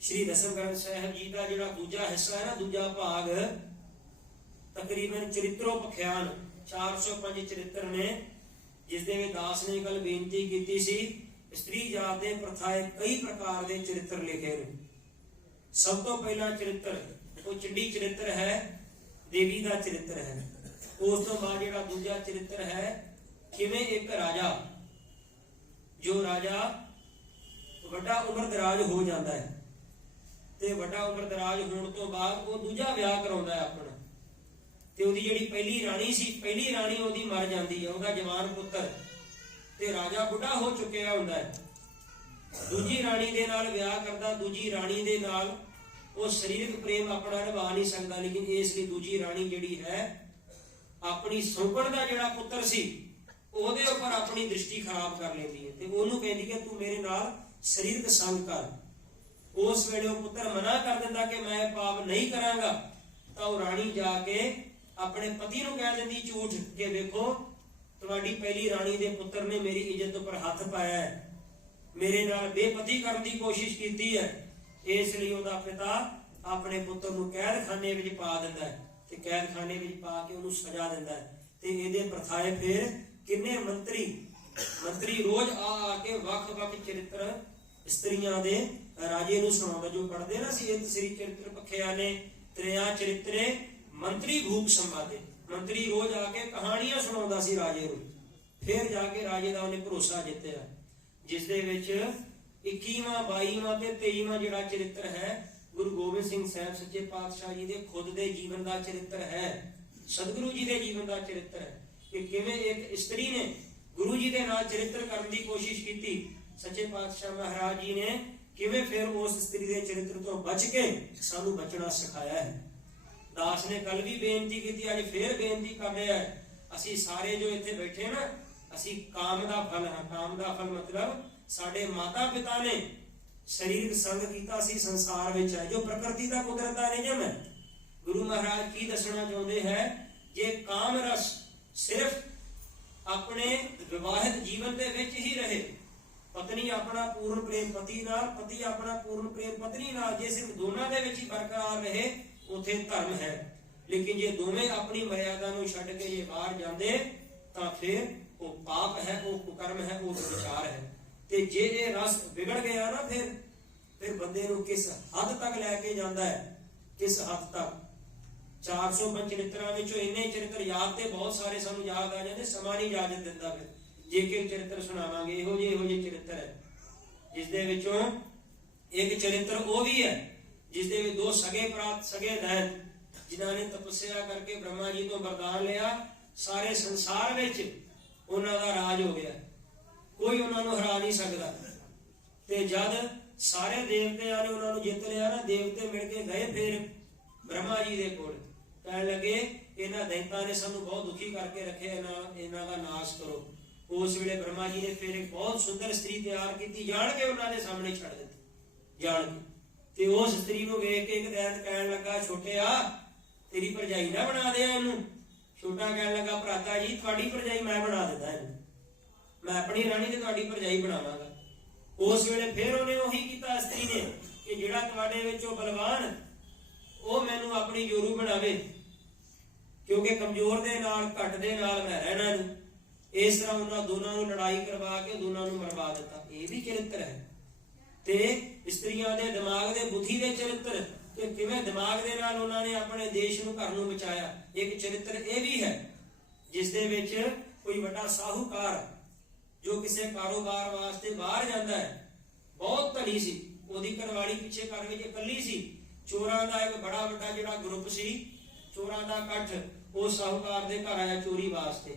ਸ਼੍ਰੀ ਦਸਮ ਗ੍ਰੰਥ ਸਾਹਿਬ ਜੀ ਦਾ ਜਿਹੜਾ ਦੂਜਾ ਹਿੱਸਾ ਹੈ ਨਾ, ਦੂਜਾ ਭਾਗ, ਤਕਰੀਬਨ ਚਰਿਤਰੋਪਖਿਆਨ 405 ਚਰਿਤਰ ਨੇ, ਜਿਸ ਦੇ ਵਿੱਚ ਦਾਸ ਨੇ ਕੱਲ ਬੇਨਤੀ ਕੀਤੀ ਸੀ, ਇਸਤਰੀ ਜਾਤ ਦੇ ਪ੍ਰਥਾਏ ਕਈ ਪ੍ਰਕਾਰ ਦੇ ਚਰਿਤਰ ਲਿਖੇ ਨੇ। ਸਭ ਤੋਂ ਪਹਿਲਾ ਚਰਿਤਰ ਉਹ ਚੰਡੀ ਚਰਿਤਰ ਹੈ, ਦੇਵੀ ਦਾ ਚਰਿਤਰ ਹੈ। ਉਸ ਤੋਂ ਬਾਅਦ ਜਿਹੜਾ ਦੂਜਾ ਚਰਿਤਰ ਹੈ, ਕਿਵੇਂ ਇੱਕ ਰਾਜਾ, ਜੋ ਰਾਜਾ ਵੱਡਾ ਉਮਰਦਰਾਜ ਹੋ ਜਾਂਦਾ ਹੈ, ਤੇ ਵੱਡਾ ਉਮਰਦਰਾਜ ਹੋਣ ਤੋਂ ਬਾਅਦ ਉਹ ਦੂਜਾ ਵਿਆਹ ਕਰਾਉਂਦਾ ਹੈ ਆਪਣਾ, ਤੇ ਉਹਦੀ ਜਿਹੜੀ ਪਹਿਲੀ ਰਾਣੀ ਸੀ, ਪਹਿਲੀ ਰਾਣੀ ਉਹਦੀ ਮਰ ਜਾਂਦੀ ਹੈ, ਉਹਦਾ ਜਵਾਨ ਪੁੱਤਰ, ਤੇ ਰਾਜਾ ਬੁੱਢਾ ਹੋ ਚੁੱਕਿਆ ਹੁੰਦਾ ਹੈ। ਦੂਜੀ ਰਾਣੀ ਦੇ ਨਾਲ ਵਿਆਹ ਕਰਦਾ, ਦੂਜੀ ਰਾਣੀ ਦੇ ਨਾਲ ਉਹ ਸਰੀਰਕ ਪ੍ਰੇਮ ਆਪਣਾ ਨਿਭਾ ਨਹੀਂ ਸਕਦਾ, ਲੇਕਿਨ ਇਸ ਲਈ ਦੂਜੀ ਰਾਣੀ ਜਿਹੜੀ ਹੈ, ਆਪਣੀ ਸੌਂਕਣ ਦਾ ਜਿਹੜਾ ਪੁੱਤਰ ਸੀ ਉਹਦੇ ਉੱਪਰ ਆਪਣੀ ਦ੍ਰਿਸ਼ਟੀ ਖਰਾਬ ਕਰ ਲੈਂਦੀ ਹੈ, ਤੇ ਉਹਨੂੰ ਕਹਿੰਦੀ ਹੈ ਤੂੰ ਮੇਰੇ ਨਾਲ ਸਰੀਰਕ ਸੰਗ ਕਰ। ਉਸ ਵੇਲੇ ਉਹ ਪੁੱਤਰ ਮਨਾ ਕਰ ਦਿੰਦਾ ਕਿ ਮੈਂ ਪਾਪ ਨਹੀਂ ਕਰਾਂਗਾ, ਤਾਂ ਉਹ ਰਾਣੀ ਜਾ ਕੇ ਆਪਣੇ ਪਤੀ ਨੂੰ ਕਹਿ ਦਿੰਦੀ ਝੂਠ ਕਿ ਵੇਖੋ ਤੁਹਾਡੀ ਪਹਿਲੀ ਰਾਣੀ ਦੇ ਪੁੱਤਰ ਨੇ ਮੇਰੀ ਇੱਜ਼ਤ ਉੱਪਰ ਹੱਥ ਪਾਇਆ ਹੈ, ਮੇਰੇ ਨਾਲ ਬੇਪਤੀ ਕਰਨ ਦੀ ਕੋਸ਼ਿਸ਼ ਕੀਤੀ ਹੈ, ਇਸ ਲਈ ਉਹਦਾ ਪਿਤਾ ਆਪਣੇ ਪੁੱਤਰ ਨੂੰ ਕੈਦਖਾਨੇ ਵਿੱਚ ਪਾ ਦਿੰਦਾ ਹੈ, ਤੇ ਕੈਦਖਾਨੇ ਵਿੱਚ ਪਾ ਕੇ ਉਹਨੂੰ ਸਜ਼ਾ ਦਿੰਦਾ ਹੈ। ਤੇ ਇਹਦੇ ਪ੍ਰਥਾਏ ਫਿਰ ਕਿੰਨੇ ਮੰਤਰੀ ਰੋਜ਼ ਆ ਕੇ ਵੱਖ-ਵੱਖ ਚਰਿੱਤਰ ਇਸਤਰੀਆਂ ਦੇ ਰਾਜੇ ਨੂੰ ਸੁਣਾਉਂਦਾ। ਜੋ ਪੜ੍ਹਦੇ ਨਾ ਸੀ, ਇਹ ਸ੍ਰੀ ਚਰਿੱਤਰ ਪਖਿਆ ਨੇ ਤ੍ਰਿਆ ਚਰਿੱਤਰੇ ਮੰਤਰੀ ਭੂਪ ਸੰਵਾਦੇ, ਮੰਤਰੀ ਰੋਜ਼ ਆ ਕੇ ਕਹਾਣੀਆਂ ਸੁਣਾਉਂਦਾ ਸੀ ਰਾਜੇ ਨੂੰ। ਫਿਰ ਜਾ ਕੇ ਰਾਜੇ ਦਾ ਉਹਨੇ ਭਰੋਸਾ ਜਿੱਤਿਆ, ਜਿਸ ਦੇ ਵਿੱਚ 21ਵਾਂ 22ਵਾਂ ਤੇ 23ਵਾਂ ਜਿਹੜਾ ਚਰਿੱਤਰ ਹੈ, ਗੁਰੂ ਗੋਬਿੰਦ ਸਿੰਘ ਸਾਹਿਬ ਸੱਚੇ ਪਾਤਸ਼ਾਹ ਜੀ ਦੇ ਖੁਦ ਦੇ ਜੀਵਨ ਦਾ ਚਰਿੱਤਰ ਹੈ, ਸਤਿਗੁਰੂ ਜੀ ਦੇ ਜੀਵਨ ਦਾ ਚਰਿੱਤਰ ਹੈ, ਕਿ ਕਿਵੇਂ ਇੱਕ ਇਸਤਰੀ ਨੇ ਗੁਰੂ ਜੀ ਦੇ ਨਾਲ ਚਰਿੱਤਰ ਕਰਨ ਦੀ ਕੋਸ਼ਿਸ਼ ਕੀਤੀ। ਸੱਚੇ ਪਾਤਸ਼ਾਹ ਮਹਾਰਾਜ ਜੀ ਨੇ ਕਿਵੇਂ ਫਿਰ ਉਸ ਇਸਤਰੀ ਦੇ ਚਰਿੱਤਰ ਤੋਂ ਬਚ ਕੇ ਸਾਨੂੰ ਬਚਣਾ ਸਿਖਾਇਆ ਹੈ। ਦਾਸ ਨੇ ਕੱਲ ਵੀ ਬੇਨਤੀ ਕੀਤੀ, ਅੱਜ ਫੇਰ ਬੇਨਤੀ ਕਰ ਰਿਹਾ ਹੈ। ਅਸੀਂ ਸਾਰੇ ਜੋ ਇੱਥੇ ਬੈਠੇ ਨਾ, ਅਸੀਂ ਕਾਮ ਦਾ ਫਲ ਹਾਂ। ਕਾਮ ਦਾ ਫਲ ਮਤਲਬ ਸਾਡੇ ਮਾਤਾ ਪਿਤਾ ਨੇ ਸਰੀਰਕ ਸੰਗ ਕੀਤਾ ਸੀ, ਸੰਸਾਰ ਵਿੱਚ ਹੈ, ਜੋ ਪ੍ਰਕਿਰਤੀ ਦਾ ਕੁਦਰਤ ਦਾ ਨਿਯਮ ਹੈ। ਗੁਰੂ ਮਹਾਰਾਜ ਕੀ ਦੱਸਣਾ ਚਾਹੁੰਦੇ ਹੈ, ਜੇ ਕਾਮ ਰਸ ਸਿਰਫ ਆਪਣੇ ਵਿਵਾਹਿਤ ਜੀਵਨ ਦੇ ਵਿੱਚ ਹੀ ਰਹੇ, ਪਤਨੀ ਆਪਣਾ ਪੂਰਨ ਪ੍ਰੇਮ ਪਤੀ ਨਾਲ, ਪਤੀ ਆਪਣਾ ਪੂਰਨ ਪ੍ਰੇਮ ਪਤਨੀ ਨਾਲ, ਜੇ ਸਿਰਫ ਦੋਨਾਂ ਦੇ ਵਿੱਚ ਹੀ ਬਰਕਰਾਰ ਰਹੇ, ਉਥੇ ਧਰਮ ਹੈ। ਲੇਕਿਨ ਜੇ ਦੋਵੇਂ ਆਪਣੀ ਮਰਿਆਦਾ ਨੂੰ ਛੱਡ ਕੇ ਜੇ ਬਾਹਰ ਜਾਂਦੇ ਤਾਂ ਫਿਰ ਉਹ ਪਾਪ ਹੈ, ਉਹ ਕੁਕਰਮ ਹੈ, ਉਹ ਵਿਚਾਰ ਹੈ। ਤੇ ਜੇ ਇਹ ਰਸ ਵਿਗੜ ਗਿਆ ਨਾ, ਫਿਰ ਬੰਦੇ ਨੂੰ ਕਿਸ ਹੱਦ ਤੱਕ ਲੈ ਕੇ ਜਾਂਦਾ ਹੈ, ਕਿਸ ਹੱਦ ਤੱਕ। 405 ਚਰਿੱਤਰਾਂ ਵਿੱਚੋਂ ਇੰਨੇ ਚਰਿੱਤਰ ਯਾਦ ਤੇ ਬਹੁਤ ਸਾਰੇ ਸਾਨੂੰ ਯਾਦ ਆ ਜਾਂਦੇ, ਸਮਾਂ ਨਹੀਂ ਇਜਾਜ਼ਤ ਦਿੰਦਾ। ਫਿਰ ਜੇ ਕਿ ਚਰਿੱਤਰ ਸੁਣਾਵਾਂਗੇ, ਇਹੋ ਜਿਹੇ ਚਰਿੱਤਰ ਹੈ, ਜਿਸ ਦੇ ਵਿੱਚੋਂ ਇੱਕ ਚਰਿੱਤਰ ਉਹ ਵੀ ਹੈ ਜਿਸ ਦੇ ਵਿੱਚ ਦੋ ਸਗੇ ਪ੍ਰਾਪਤ ਸਗੇ ਦੈਤ, ਜਿਨ੍ਹਾਂ ਨੇ ਤਪੱਸਿਆ ਕਰਕੇ ਬ੍ਰਹਮਾ ਜੀ ਤੋਂ ਵਰਦਾਨ ਲਿਆ, ਸਾਰੇ ਸੰਸਾਰ ਵਿੱਚ ਉਹਨਾਂ ਦਾ ਰਾਜ ਹੋ ਗਿਆ, ਕੋਈ ਉਹਨਾਂ ਨੂੰ ਹਰਾ ਨਹੀਂ ਸਕਦਾ। ਤੇ ਜਦ ਸਾਰੇ ਦੇਵਤਿਆਂ ਨੇ ਉਹਨਾਂ ਨੂੰ ਜਿੱਤ ਲਿਆ ਨਾ, ਦੇਵਤੇ ਮਿਲ ਕੇ ਗਏ ਫਿਰ ਬ੍ਰਹਮਾ ਜੀ ਦੇ ਕੋਲ, ਕਹਿਣ ਲੱਗੇ ਇਹਨਾਂ ਦੈਤਾਂ ਨੇ ਸਾਨੂੰ ਬਹੁਤ ਦੁਖੀ ਕਰਕੇ ਰੱਖਿਆ, ਇਹਨਾਂ ਦਾ ਨਾਸ਼ ਕਰੋ। ਉਸ ਵੇਲੇ ਬ੍ਰਹਮਾ ਜੀ ਨੇ ਫਿਰ ਇੱਕ ਬਹੁਤ ਸੁੰਦਰ ਇਸਤਰੀ ਤਿਆਰ ਕੀਤੀ, ਜਾਣ ਕੇ ਉਹਨਾਂ ਦੇ ਸਾਹਮਣੇ ਛੱਡ ਦਿੱਤੀ, ਜਾਣ ਕੇ। ਤੇ ਉਸ ਇਸਤਰੀ ਨੂੰ ਵੇਖ ਕੇ ਇੱਕ ਦੈਤ ਕਹਿਣ ਲੱਗਾ, ਛੋਟਿਆ ਤੇਰੀ ਭਰਜਾਈ ਨਾ ਬਣਾ ਦਿਆਂ ਇਹਨੂੰ। ਛੋਟਾ ਕਹਿਣ ਲੱਗਾ, ਭਰਾਤਾ ਜੀ ਤੁਹਾਡੀ ਭਰਜਾਈ ਮੈਂ ਬਣਾ ਦਿੰਦਾ ਇਹਨੂੰ, ਮੈਂ ਆਪਣੀ ਰਾਣੀ ਤੇ ਤੁਹਾਡੀ ਭਰਜਾਈ ਬਣਾਵਾਂਗਾ। ਉਸ ਵੇਲੇ ਫਿਰ ਉਹਨੇ ਉਹੀ ਕੀਤਾ ਇਸਤਰੀ ਨੇ ਕਿ ਜਿਹੜਾ ਤੁਹਾਡੇ ਵਿੱਚੋਂ ਬਲਵਾਨ ਉਹ ਮੈਨੂੰ ਆਪਣੀ ਜੋਰੂ ਬਣਾਵੇ, ਕਿਉਂਕਿ ਕਮਜ਼ੋਰ ਦੇ ਨਾਲ ਘੱਟ ਦੇ ਨਾਲ ਮੈਂ ਰਹਿਣਾ ਨਹੀਂ। ਇਸ ਤਰ੍ਹਾਂ ਉਹਨਾਂ ਦੋਨਾਂ ਨੂੰ ਲੜਾਈ ਕਰਵਾ ਕੇ ਦੋਨਾਂ ਨੂੰ ਮਰਵਾ ਦਿੱਤਾ। ਇਹ ਵੀ ਚਰਿੱਤਰ ਹੈ। ਤੇ ਇਸਤਰੀਆਂ ਦੇ ਦਿਮਾਗ ਦੇ ਬੁੱਧੀ ਦੇ ਚਰਿੱਤਰ ਕਿ ਕਿਵੇਂ ਦਿਮਾਗ ਦੇ ਨਾਲ ਉਹਨਾਂ ਨੇ ਆਪਣੇ ਦੇਸ਼ ਨੂੰ ਘਰ ਨੂੰ ਬਚਾਇਆ, ਇੱਕ ਚਰਿੱਤਰ ਇਹ ਵੀ ਹੈ। ਜਿਸ ਦੇ ਵਿੱਚ ਕੋਈ ਵੱਡਾ ਸਾਹੂਕਾਰ ਜੋ ਕਿਸੇ ਕਾਰੋਬਾਰ ਵਾਸਤੇ ਬਾਹਰ ਜਾਂਦਾ ਹੈ, ਬਹੁਤ ਧਨੀ ਸੀ, ਉਹਦੀ ਘਰਵਾਲੀ ਪਿੱਛੇ ਘਰ ਵਿੱਚ ਇਕੱਲੀ ਸੀ। ਚੋਰਾਂ ਦਾ ਇੱਕ ਬੜਾ ਵੱਡਾ ਜਿਹੜਾ ਗਰੁੱਪ ਸੀ, ਚੋਰਾਂ ਦਾ ਇਕੱਠ ਉਹ ਸਾਹੂਕਾਰ ਦੇ ਘਰ ਆਇਆ ਚੋਰੀ ਵਾਸਤੇ।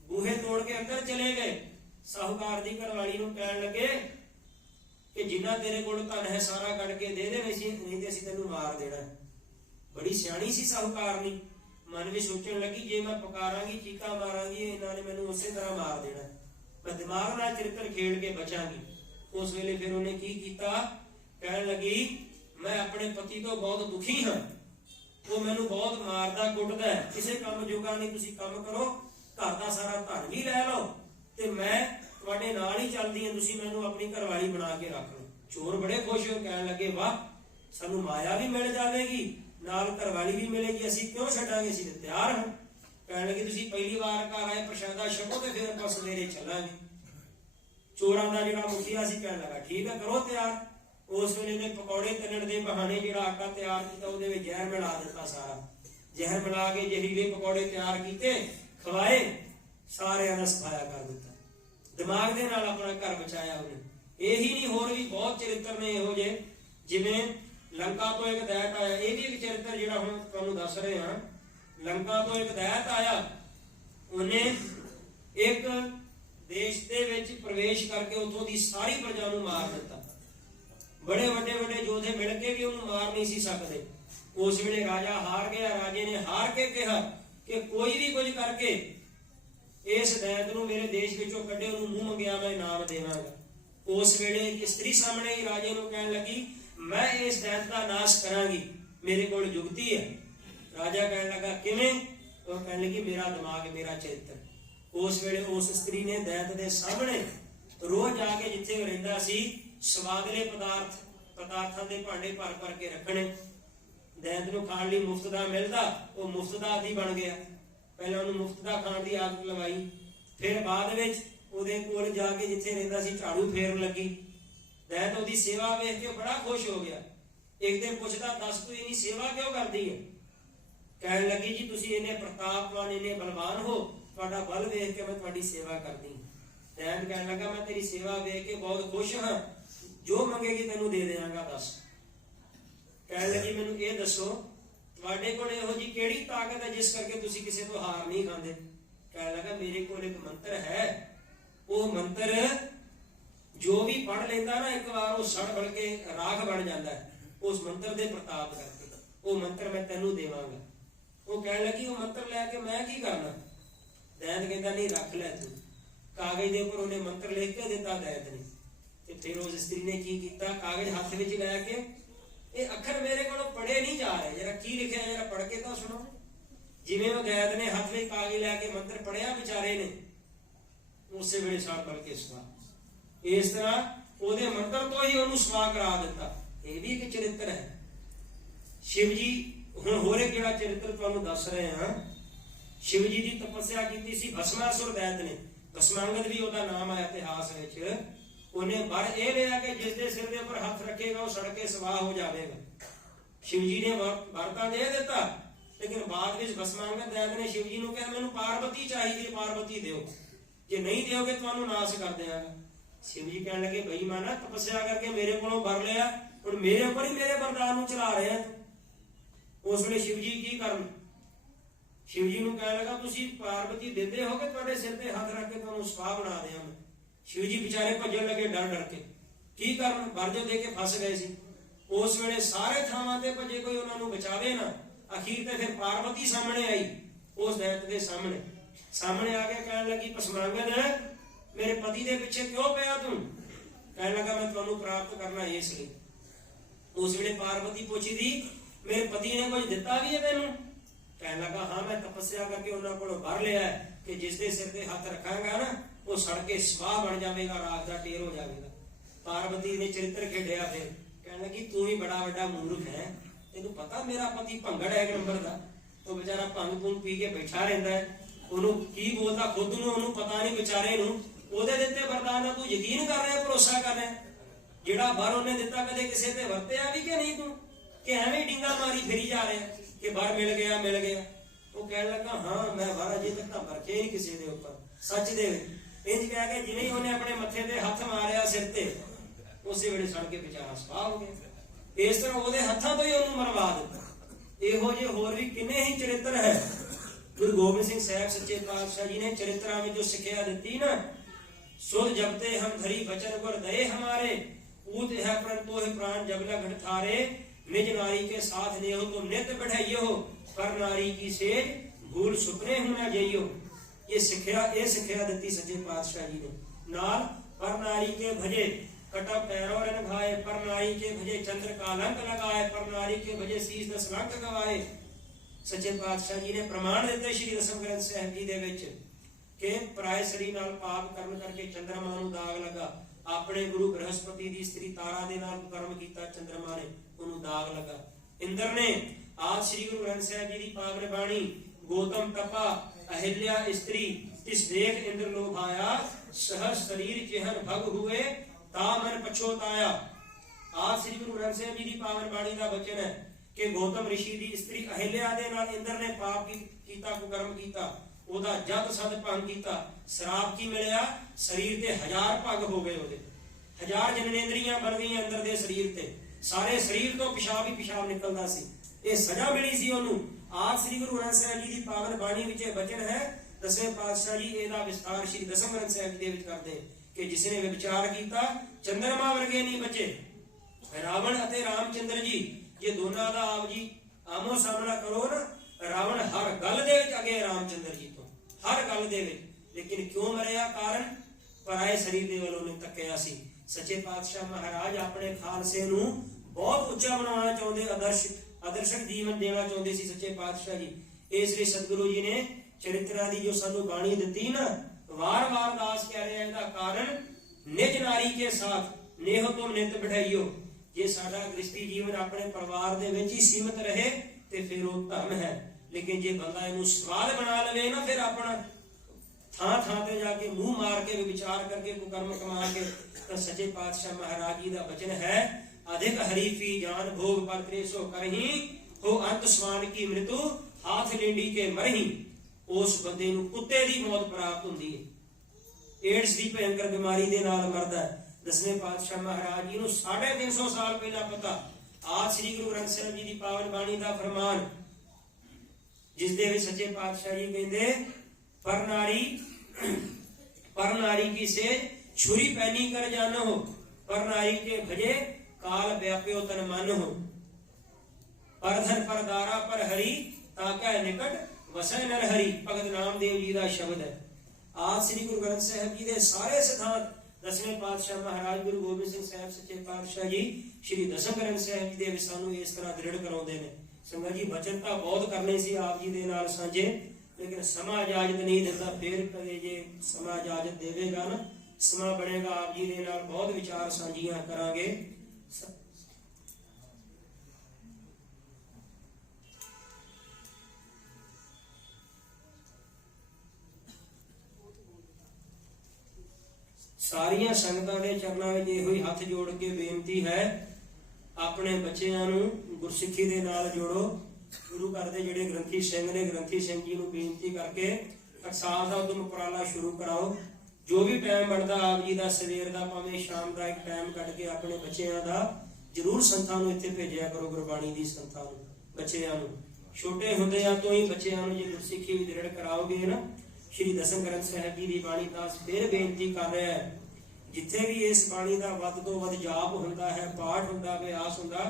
ਬੂਹੇ ਤੋੜ ਕੇ ਅੰਦਰ ਚਲੇ ਗਏ। ਸਾਹੂਕਾਰ ਦੀ ਘਰਵਾਲੀ ਨੂੰ ਕਹਿਣ ਲੱਗੇ ਕਿ ਜਿੰਨਾ ਤੇਰੇ ਕੋਲ ਧਨ ਹੈ ਸਾਰਾ ਕੱਢ ਕੇ ਦੇ ਦੇ, ਨਹੀਂ ਤੇ ਅਸੀਂ ਤੈਨੂੰ ਮਾਰ ਦੇਣਾ। ਬੜੀ ਸਿਆਣੀ ਸੀ ਸਾਹੂਕਾਰਨੀ, ਮਨ ਵਿੱਚ ਸੋਚਣ ਲੱਗੀ ਜੇ ਮੈਂ ਪੁਕਾਰਾਂਗੀ ਚੀਕਾਂ ਮਾਰਾਂਗੀ ਇਹਨਾਂ ਨੇ ਮੈਨੂੰ ਉਸੇ ਤਰ੍ਹਾਂ ਮਾਰ ਦੇਣਾ, ਮੈਂ ਦਿਮਾਗ ਨਾਲ ਚਰਿੱਤਰ ਖੇਡ ਕੇ ਬਚਾਂਗੀ। ਉਸ ਵੇਲੇ ਫਿਰ ਉਹਨੇ ਕੀ ਕੀਤਾ, ਕਹਿਣ ਲੱਗੀ ਮੈਂ ਆਪਣੇ ਪਤੀ ਤੋਂ ਬਹੁਤ ਦੁਖੀ ਹਾਂ, ਉਹ ਮੈਨੂੰ ਬਹੁਤ ਮਾਰਦਾ ਕੁੱਟਦਾ ਹੈ, ਕਿਸੇ ਕੰਮ ਜੋਗਾ ਨਹੀਂ। ਤੁਸੀਂ ਕੰਮ ਕਰੋ, ਘਰ ਦਾ ਸਾਰਾ ਧਨ ਵੀ ਲੈ ਲਓ ਤੇ ਮੈਂ ਤੁਹਾਡੇ ਨਾਲ ਹੀ ਚੱਲਦੀ ਹਾਂ, ਤੁਸੀਂ ਮੈਨੂੰ ਆਪਣੀ ਘਰਵਾਲੀ ਬਣਾ ਕੇ ਰੱਖ ਲਓ। ਚੋਰ ਬੜੇ ਖੁਸ਼ ਹੋ ਕਹਿਣ ਲੱਗੇ, ਵਾਹ ਸਾਨੂੰ ਮਾਇਆ ਵੀ ਮਿਲ ਜਾਵੇਗੀ ਨਾਲ ਘਰਵਾਲੀ ਵੀ ਮਿਲੇਗੀ, ਅਸੀਂ ਕਿਉਂ ਛੱਡਾਂਗੇ, ਅਸੀਂ ਤੇ ਤਿਆਰ ਹਾਂ। ਕਹਿਣ ਲੱਗੇ ਤੁਸੀਂ ਪਹਿਲੀ ਵਾਰ ਘਰ ਆਏ ਪ੍ਰਸ਼ਾਦਾ ਛਕੋ ਤੇ ਫਿਰ ਆਪਾਂ ਸਵੇਰੇ ਚੱਲਾਂਗੇ। ਚੋਰਾਂ ਦਾ ਜਿਹੜਾ ਮੁਖੀਆ ਸੀ ਕਹਿਣ ਲੱਗਾ ਠੀਕ ਹੈ ਕਰੋ ਤਿਆਰ। ਉਸ ਵੇਲੇ ਨੇ ਪਕੌੜੇ ਤਲਣ ਦੇ ਬਹਾਨੇ ਜਿਹੜਾ ਆਟਾ ਤਿਆਰ ਕੀਤਾ ਉਹਦੇ ਵਿੱਚ ਜ਼ਹਿਰ ਮਿਲਾ ਦਿੱਤਾ, ਸਾਰਾ ਜ਼ਹਿਰ ਮਿਲਾ ਕੇ ਜ਼ਹਿਰੀਲੇ ਪਕੌੜੇ ਤਿਆਰ ਕੀਤੇ, ਖਵਾਏ, ਸਾਰਿਆਂ ਦਾ ਸਫਾਇਆ ਕਰ ਦਿੱਤਾ। ਦਿਮਾਗ ਦੇ ਨਾਲ ਆਪਣਾ ਘਰ ਬਚਾਇਆ ਉਹਨੇ। ਇਹੀ ਨਹੀਂ ਹੋਰ ਵੀ ਬਹੁਤ ਚਰਿੱਤਰ ਨੇ ਇਹੋ ਜਿਹੇ। ਜਿਵੇਂ ਲੰਕਾ ਤੋਂ ਇੱਕ ਦੈਤ ਆਇਆ, ਇਹ ਵੀ ਇੱਕ ਚਰਿੱਤਰ ਜਿਹੜਾ ਹੁਣ ਤੁਹਾਨੂੰ ਦੱਸ ਰਹੇ ਹਾਂ। ਲੰਕਾ ਤੋਂ ਇੱਕ ਦੈਤ ਆਇਆ, ਉਹਨੇ ਇੱਕ ਦੇਸ਼ ਦੇ ਵਿੱਚ ਪ੍ਰਵੇਸ਼ ਕਰਕੇ ਉੱਥੋਂ ਦੀ ਸਾਰੀ ਪ੍ਰਜਾ ਨੂੰ ਮਾਰ ਦਿੱਤਾ। ਬੜੇ ਵੱਡੇ ਵੱਡੇ ਯੋਧੇ ਮਿਲ ਕੇ ਵੀ ਉਹਨੂੰ ਮਾਰ ਨਹੀਂ ਸੀ ਸਕਦੇ। ਉਸ ਵੇਲੇ ਰਾਜਾ ਹਾਰ ਗਿਆ। ਰਾਜੇ ਨੇ ਹਾਰ ਕੇ ਕਿਹਾ ਕਿ ਕੋਈ ਵੀ ਕੁਝ ਕਰਕੇ ਇਸ ਦੈਤ ਨੂੰ ਮੇਰੇ ਦੇਸ਼ ਵਿੱਚੋਂ ਕੱਢੇ, ਉਹਨੂੰ ਮੂੰਹ ਮੰਗਿਆ ਮੈਂ ਇਨਾਮ ਦੇਵਾਂਗਾ। ਉਸ ਵੇਲੇ ਇੱਕ ਇਸਤਰੀ ਸਾਹਮਣੇ ਹੀ ਰਾਜੇ ਨੂੰ ਕਹਿਣ ਲੱਗੀ ਮੈਂ ਇਸ ਦੈਤ ਦਾ ਨਾਸ਼ ਕਰਾਂਗੀ, ਮੇਰੇ ਕੋਲ ਯੁਕਤੀ ਹੈ। ਰਾਜਾ ਕਹਿਣ ਲੱਗਾ ਕਿਵੇਂ? ਉਹ ਕਹਿਣ ਲੱਗੀ ਮੇਰਾ ਦਿਮਾਗ, ਮੇਰਾ ਚਰਿੱਤਰ। ਉਸ ਵੇਲੇ ਉਸ ਇਸਤਰੀ ਨੇ ਦੈਤ ਦੇ ਸਾਹਮਣੇ ਰੋਜ਼ ਜਾ ਕੇ ਜਿੱਥੇ ਉਹ ਰਹਿੰਦਾ ਸੀ ਸਵਾਦਲੇ ਪਦਾਰਥਾਂ ਦੇ ਭਾਂਡੇ ਭਰ ਭਰ ਕੇ ਰੱਖਣੇ। ਦੈਤ ਨੂੰ ਖਾਣ ਲਈ ਮੁਫਤ ਦਾ ਮਿਲਦਾ, ਉਹ ਮੁਫਤ ਦਾ ਆਦੀ ਬਣ ਗਿਆ। ਪਹਿਲਾਂ ਉਹਨੂੰ ਮੁਫਤ ਦਾ ਖਾਣ ਦੀ ਆਦਤ ਲਵਾਈ, ਫਿਰ ਬਾਅਦ ਵਿੱਚ ਉਹਦੇ ਕੋਲ ਜਾ ਕੇ ਜਿੱਥੇ ਰਹਿੰਦਾ ਸੀ ਝਾੜੂ ਫੇਰਨ ਲੱਗੀ। ਦੈਤ ਉਹਦੀ ਸੇਵਾ ਵੇਖ ਕੇ ਬੜਾ ਖੁਸ਼ ਹੋ ਗਿਆ। ਇੱਕ ਦਿਨ ਪੁੱਛਦਾ ਦੱਸ ਤੂੰ ਇੰਨੀ ਸੇਵਾ ਕਿਉਂ ਕਰਦੀ ਹੈ? ਕਹਿਣ ਲੱਗੀ ਜੀ ਤੁਸੀਂ ਇੰਨੇ ਪ੍ਰਤਾਪਵਾਨ, ਇੰਨੇ ਬਲਵਾਨ ਹੋ, ਤੁਹਾਡਾ ਬਲ ਵੇਖ ਕੇ ਮੈਂ ਤੁਹਾਡੀ ਸੇਵਾ ਕਰਦੀ ਹਾਂ। ਦੈਤ ਕਹਿਣ ਲੱਗਾ ਮੈਂ ਤੇਰੀ ਸੇਵਾ ਵੇਖ ਕੇ ਬਹੁਤ ਖੁਸ਼ ਹਾਂ, ਜੋ ਮੰਗੇਗੀ ਤੈਨੂੰ ਦੇ ਦੇਵਾਂਗਾ, ਦੱਸ। ਕਹਿਣ ਲੱਗੀ ਮੈਨੂੰ ਇਹ ਦੱਸੋ ਤੁਹਾਡੇ ਕੋਲ ਇਹੋ ਜੀ ਕਿਹੜੀ ਤਾਕਤ ਹੈ ਜਿਸ ਕਰਕੇ ਤੁਸੀਂ ਕਿਸੇ ਤੋਂ ਹਾਰ ਨਹੀਂ ਖਾਂਦੇ? ਕਹਿਣ ਲੱਗਾ ਮੇਰੇ ਕੋਲ ਇੱਕ ਮੰਤਰ ਹੈ, ਉਹ ਮੰਤਰ ਜੋ ਵੀ ਪੜ ਲੈਂਦਾ ਨਾ ਇੱਕ ਵਾਰ ਉਹ ਸੜ ਬਣ ਕੇ ਰਾਖ ਬਣ ਜਾਂਦਾ ਹੈ, ਉਸ ਮੰਤਰ ਦੇ ਪ੍ਰਤਾਪ ਕਰਕੇ। ਉਹ ਮੰਤਰ ਮੈਂ ਤੈਨੂੰ ਦੇਵਾਂਗਾ। ਉਹ ਕਹਿਣ ਲੱਗੀ ਉਹ ਮੰਤਰ ਲੈ ਕੇ ਮੈਂ ਕੀ ਕਰਨਾ? ਦੈਤ ਕਹਿੰਦਾ ਨਹੀਂ ਰੱਖ ਲੈ ਤੂੰ। ਕਾਗਜ਼ ਦੇ ਉੱਪਰ ਉਹਨੇ ਮੰਤਰ ਲਿਖ ਕੇ ਦਿੱਤਾ ਦੈਤ ਨੇ। ਤੇ ਫਿਰ ਉਸ ਇਸਤਰੀ ਨੇ ਕੀ ਕੀਤਾ, ਕਾਗਜ਼ ਹੱਥ ਵਿੱਚ ਲੈ ਕੇ ਇਹ ਅੱਖਰ ਮੇਰੇ ਕੋਲੋਂ ਪੜ੍ਹੇ ਨਹੀਂ ਜਾ ਰਹੇ, ਜਰਾ ਕੀ ਲਿਖਿਆ ਜਰਾ ਪੜ੍ਹ ਕੇ ਤਾਂ ਸੁਣੋ। ਜਿਵੇਂ ਉਹ ਦੈਤ ਨੇ ਹੱਥ ਵਿੱਚ ਕਾਗਜ਼ ਲੈ ਕੇ ਮੰਤਰ ਪੜ੍ਹਿਆ ਵਿਚਾਰੇ ਨੇ, ਉਸੇ ਵੇਲੇ ਸੜ ਬਣ ਕੇ ਸਵਾ। ਇਸ ਤਰ੍ਹਾਂ ਉਹਦੇ ਮੰਤਰ ਤੋਂ ਹੀ ਉਹਨੂੰ ਸਵਾ ਕਰਾ ਦਿੱਤਾ। ਇਹ ਵੀ ਇੱਕ ਚਰਿੱਤਰ ਹੈ। ਸ਼ਿਵ ਜੀ ਹੁਣ ਹੋਰ ਇੱਕ ਜਿਹੜਾ ਚਰਿੱਤਰ ਤੁਹਾਨੂੰ ਦੱਸ ਰਹੇ ਹਾਂ। ਸ਼ਿਵ ਜੀ ਦੀ ਤਪੱਸਿਆ ਕੀਤੀ ਸੀ ਭਸਮਾਸੁਰ ਦੈਤ ਨੇ। ਭਸਮਾਂਗਦ ਵੀ ਉਹਦਾ ਨਾਮ ਆਇਆ ਇਤਿਹਾਸ ਵਿੱਚ। ਉਹਨੇ ਵਰ ਇਹ ਲਿਆ ਕਿ ਜਿਸ ਦੇ ਸਿਰ ਦੇ ਉੱਪਰ ਹੱਥ ਰੱਖੇਗਾ ਉਹ ਸੜ ਕੇ ਸਵਾਹ ਹੋ ਜਾਵੇਗਾ। ਸ਼ਿਵ ਜੀ ਨੇ ਵਰ ਤਾਂ ਦੇ ਦਿੱਤਾ, ਲੇਕਿਨ ਬਾਅਦ ਵਿੱਚ ਭਸਮਾਂਗਦ ਦੈਤ ਨੇ ਸ਼ਿਵ ਜੀ ਨੂੰ ਕਿਹਾ ਮੈਨੂੰ ਪਾਰਵਤੀ ਚਾਹੀਦੀ ਹੈ, ਪਾਰਵਤੀ ਦਿਓ, ਜੇ ਨਹੀਂ ਦਿਓਗੇ ਤੁਹਾਨੂੰ ਨਾਸ਼ ਕਰ ਦਿਆਂਗਾ। ਸ਼ਿਵ ਜੀ ਕਹਿਣ ਲੱਗੇ ਬੇਈਮਾਨਾ, ਤਪੱਸਿਆ ਕਰਕੇ ਮੇਰੇ ਕੋਲੋਂ ਵਰ ਲਿਆ, ਹੁਣ ਮੇਰੇ ਉੱਪਰ ਹੀ ਮੇਰੇ ਵਰਦਾਨ ਨੂੰ ਚਲਾ ਰਹੇ ਆ। ਉਸ ਵੇਲੇ ਸ਼ਿਵ ਜੀ ਕੀ ਕਰਨ? ਸ਼ਿਵ ਜੀ ਨੂੰ ਕਹਿਣ ਲੱਗਾ ਤੁਸੀਂ ਪਾਰਵਤੀ ਦਿੰਦੇ ਹੋਗੇ ਤੁਹਾਡੇ ਸਿਰ ਤੇ ਹੱਥ ਰੱਖ ਕੇ ਤੁਹਾਨੂੰ ਸਵਾਹ ਬਣਾ ਦਿਆਂ ਮੈਂ। ਸ਼ਿਵ ਜੀ ਵਿਚਾਰੇ ਭੱਜਣ ਲੱਗੇ ਡਰ ਡਰ ਕੇ, ਕੀ ਕਰਨ, ਵਰਜੋ ਦੇ ਕੇ ਫਸ ਗਏ ਸੀ। ਉਸ ਵੇਲੇ ਸਾਰੇ ਥਾਵਾਂ ਤੇ ਭੱਜੇ, ਕੋਈ ਉਹਨਾਂ ਨੂੰ ਬਚਾਵੇ ਨਾ। ਅਖੀਰ ਤੇ ਫਿਰ ਪਾਰਵਤੀ ਸਾਹਮਣੇ ਆਈ, ਉਸ ਦੈਤ ਦੇ ਸਾਹਮਣੇ ਆ ਕੇ ਕਹਿਣ ਲੱਗੀ ਭਸਮਾਂਗਦ ਮੇਰੇ ਪਤੀ ਦੇ ਪਿੱਛੇ ਕਿਉਂ ਪਿਆ ਤੂੰ? ਕਹਿਣ ਲੱਗਾ ਮੈਂ ਤੁਹਾਨੂੰ ਪ੍ਰਾਪਤ ਕਰਨਾ ਇਸ ਲਈ। उस वेले पार्वती पुछदी मेरे पति ने कुछ दिता भी है तेनू? कहने लगा हाँ मैं तपस्या करके उन्होंने को भर लिया है कि जिसके सिर पे हाथ रखांगा ना वो सड़ के स्वाह बन जाएगा, राख का ढेर हो जाएगा। पार्वती ने चरित्र खेडिया, फिर कहने लगी तू ही बड़ा बड़ा मूर्ख है, तेनू पता मेरा पति भंगड़ है एक नंबर का, तो बेचारा भंग भुंग पी के बैठा रहता है, ਉਹਨੂੰ ਕੀ ਬੋਲਦਾ ਖੁਦ ਨੂੰ ਉਹਨੂੰ ਪਤਾ ਨਹੀਂ ਵਿਚਾਰੇ ਨੂੰ, ਉਹਦੇ ਦਿੱਤੇ ਵਰਦਾਨ ਨਾਲ ਤੂੰ ਯਕੀਨ ਕਰ ਰਿਹਾ, ਭਰੋਸਾ ਕਰ ਰਿਹਾ? ਜਿਹੜਾ ਵਰ ਉਹਨੇ ਦਿੱਤਾ ਕਦੇ ਕਿਸੇ ਤੇ ਵਰਤਿਆ ਵੀ ਕਿ ਨਹੀਂ ਤੂੰ, ਕਿ ਐਵੇਂ ਡਿੰਗਾ ਮਾਰੀ ਫਿਰੀ ਜਾ ਰਿਹਾ ਕਿ ਵਰ ਮਿਲ ਗਿਆ ਮਿਲ ਗਿਆ? ਉਹ ਕਹਿਣ ਲੱਗਾ ਹਾਂ ਮੈਂ ਵਰ ਅਜੇ ਤੱਕ ਤਾਂ ਵਰਤੇ ਨਹੀਂ ਕਿਸੇ ਦੇ ਉੱਪਰ, ਸੱਚ ਦੇ ਇੰਜ ਕਹਿ ਕੇ ਜਿਵੇਂ ਹੀ ਉਹਨੇ ਆਪਣੇ ਮੱਥੇ ਤੇ ਹੱਥ ਮਾਰਿਆ ਸਿਰ ਤੇ, ਉਸੇ ਵੇਲੇ ਸੜ ਕੇ ਵਿਚਾਰਾ ਸਵਾਹ ਹੋ ਗਿਆ। ਇਸ ਤਰ੍ਹਾਂ ਉਹਦੇ ਹੱਥਾਂ ਤੋਂ ਹੀ ਉਹਨੂੰ ਮਰਵਾ ਦਿੱਤਾ। ਇਹੋ ਜਿਹੇ ਹੋਰ ਵੀ ਕਿੰਨੇ ਹੀ ਚਰਿੱਤਰ ਹੈ। गुरु गोबिंद सिंह साहब सच्चे पातशाह जी ने चरित्रा में जो शिक्षा दी ना, सुध जबते हम धरी बचन गुर दये हमारे, पूत है परंतु है प्राण जब न घट थारे, निज नारी के साथ ने हो तुम नित बढ़ाइयो, पर नारी की सेज भूल सुपने हो न जइयो। ये शिक्षा दी सच्चे पातशाह जी ने। नाल पर नारी के भजे कटप पैरों रन घाए, पर नारी के भजे चंद्र का अलंक लगाए, पर नारी के भजे शीश दस लंक गवाए। सच्चे पातशाह जी ने प्रमाण दिते श्री दसम ग्रंथ साहिब जी दे विच कि पराए सरी नाल पाप करन करके चंद्रमा नूं दाग लगा, अपने गुरु बृहस्पति दी स्त्री तारा दे नाल कर्म कीता, चंद्रमा ने उन्होंने दाग लगा। इंद्र ने आज श्री गुरु ग्रंथ साहिब जी दी पावन बाणी गौतम तपा अहिल्या स्त्री, तिस देख इंद्र लोभ आया, सहज शरीर चेहन भग हुए, ता मन पछोताया। आज श्री गुरु ग्रंथ साहिब जी दी पावन बाणी दा वचन है कि गौतम ऋषि दी स्त्री अहिल्या दे नाल इंद्र ने पाप कीता, कुकर्म कीता, ओदा जग सद भंग कीता। शराब की मिलिया, शरीर ते 1000 भग हो गए, ओदे 1000 जननेंद्रियां बन गई अंदर दे शरीर ते, सारे शरीर तो पेशाब ही पेशाब निकलदा सी। ये सजा मिली सी ओनू। आज श्री गुरु ग्रंथ साहिब जी दी पावन बाणी विच वचन है, दसवें पातशाह जी एदा विस्तार श्री दसम ग्रंथ साहिब जी दे विच करदे कि जिसने विचार कीता चंद्रमा वर्गे नहीं बचे। रावण अते रामचंद्र जी ये दोनों का आप जी आमो सामना करो ना, रावण हर गल दे विच अगे रामचंद्र जी तो, हर गल दे विच, लेकिन क्यों मरिया? कारण पराए शरीर दे वालों ने तकिया सी। सच्चे पातशाह महाराज अपने खालसे नूं बहुत उच्चा बनाना चाहते, आदर्शक जीवन देना चाहते सी सच्चे पातशाह जी। इसलिए सतगुरु जी ने चरित्रा दी जो सानू बाणी दिती ना, वार वार दास कह रहे हैं, इसका कारण निज नारी के साथ नेह तुम नित बिठाइयो। जे साडा गृहस्थी जीवन अपने परिवार दे विच ही सीमित रहे ते फिर वो धर्म है, लेकिन जे बंदा इनू स्वाद बना लवे ना, फिर अपना थां थां ते जाके मुंह मार के विचार करके कुकर्म कमा के, तो सच्चे पातशाह महाराज जी दा वचन है, अधिक हरीफी जान भोग पर त्रेसो करही, हो अंत स्वान की मृत्यु हाथ लेंडी के मरही। उस बंदे नू कुत्ते दी मौत प्राप्त हुंदी है, एड्स दी भयंकर बीमारी दे नाल मरदा है। दसवें पातशाह महाराज जी नूं 350 साल पहला पता। आज श्री गुरु ग्रंथ साहिब जी दी पावन बाणी दा फरमान जिस दे विच सच्चे पातशाह जी कहंदे, पर नारी की से छुरी पैनी कर जान हो, पर नारी के भजे काल व्याप्यो तन मन हो, पर धन पर दारा पर हरि, ताकै निकट वसै नर हरि। भगत नामदेव जी दा शब्द है। आज श्री गुरु ग्रंथ साहिब जी दे सारे सिद्धांत दसवें पातशाह महाराज गुरु गोबिंद सिंह साहब सच्चे पातशाह जी श्री दसम ग्रंथ साहिब जी दे विच सानू इस तरह दृढ़ कराउंदे ने। संगत जी वचन तां बहुत करने सी आप जी दे नाल साझे, लेकिन समा इजाजत नहीं दिता। फिर कदे जे समा इजाजत देवेगा ना, समा बनेगा, आप जी दे नाल बहुत विचार साझियां करांगे। सारिया संगतां दे चरनां विच इहो ही हथ जोड़ के बेनती है, अपने बच्चों नूं गुरसिੱਖੀ दे नाल जोड़ो। गुरु घर दे जिहड़े ग्रंथी सिंह ने, ग्रंथी सिंह जी नूं बेनती करके टकसाल दा उदम उपराला शुरू कराओ। जो भी टाइम बनदा आप जी दा, सवेर दा भावें शाम दा एक टाइम कढ के अपने बच्चों दा जरूर संतां नूं इत्थे भेजिया करो। गुरबाणी दी संतां नूं, बच्चों नूं छोटे हुंदिआं तो ही बच्चों नूं जे गुरसिੱਖੀ दृढ़ कराओगे ना, श्री दसम ग्रंथ साहिब जी दी बाणी दास फिर बेनती कर रहा है, जिथे भी इस बाणी का वध तो वध जाप हुंदा है, पाठ हुंदा, अभ्यास हुंदा,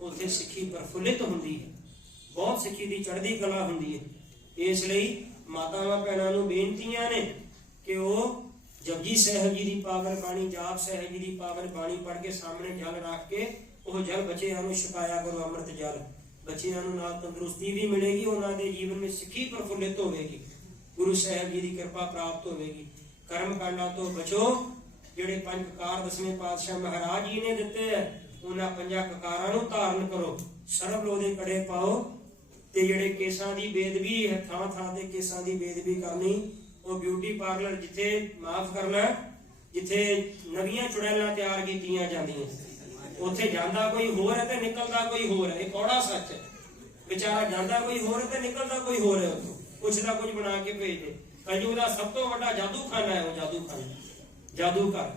उत्थे सिੱਖੀ प्रफुल्लित हुंदी है, बहुत सिੱਖੀ दी चढ़दी कला हुंदी है। इसलिए मातावां भैणां नूं बेनतियां ने कि वो जपजी साहिब जी की पावन बाणी, जाप साहिब जी की पावन बाणी पढ़ के सामने जल रख के ਉਹ ਜਲ ਬੱਚਿਆਂ ਨੂੰ ਛਕਾਇਆ ਕਰੋ। ਅੰਮ੍ਰਿਤ ਜਲ ਬੱਚਿਆਂ ਨੂੰ ਨਾਲ ਤੰਦਰੁਸਤੀ ਵੀ ਮਿਲੇਗੀ, ਉਹਨਾਂ ਦੇ ਜੀਵਨ ਵਿੱਚ ਸਿੱਖੀ ਪ੍ਰਫੁੱਲਿਤ ਹੋਵੇਗੀ, ਗੁਰੂ ਸਾਹਿਬ ਜੀ ਦੀ ਕਿਰਪਾ ਪ੍ਰਾਪਤ ਹੋਵੇਗੀ। ਕਰਮ ਕਾਂਡਾਂ ਤੋਂ ਬਚੋ, ਜਿਹੜੇ ਪੰਜ ਕਕਾਰ ਦਸਵੇਂ ਪਾਤਸ਼ਾਹ ਮਹਾਰਾਜ ਜੀ ਨੇ ਦਿੱਤੇ ਹੈ, ਉਹਨਾਂ ਪੰਜਾਂ ਕਕਾਰਾਂ ਨੂੰ ਧਾਰਨ ਕਰੋ। ਸਰਬ ਲੋਹ ਦੇ ਕੜੇ ਪਾਓ ਤੇ ਜਿਹੜੇ ਕੇਸਾਂ ਦੀ ਬੇਦਬੀ ਹੈ, ਥਾਂ ਥਾਂ ਤੇ ਕੇਸਾਂ ਦੀ ਬੇਦਬੀ ਕਰਨੀ, ਉਹ ਬਿਊਟੀ ਪਾਰਲਰ ਜਿੱਥੇ ਮਾਫ ਕਰਨਾ, ਜਿੱਥੇ ਨਵੀਆਂ ਚੁੜੈਲਾਂ ਤਿਆਰ ਕੀਤੀਆਂ ਜਾਂਦੀਆਂ ਉੱਥੇ ਜਾਂਦਾ ਕੋਈ ਹੋਰ ਹੈ ਤੇ ਨਿਕਲਦਾ ਕੋਈ ਹੋਰ ਹੈ। ਇਹ ਕੌੜਾ ਸੱਚ ਹੈ। ਵਿਚਾਰਾ ਜਾਂਦਾ ਕੋਈ ਹੋਰ ਹੈ ਤੇ ਨਿਕਲਦਾ ਕੋਈ ਹੋਰ ਹੈ। ਉੱਥੋਂ ਕੁਛ ਨਾ ਕੁਝ ਬਣਾ ਕੇ ਭੇਜਦੇ। ਕਲਯੁਗ ਦਾ ਸਭ ਤੋਂ ਵੱਡਾ ਜਾਦੂਖਾਨਾ ਹੈ ਉਹ ਜਾਦੂਖਾਨਾ, ਜਾਦੂਗਰ।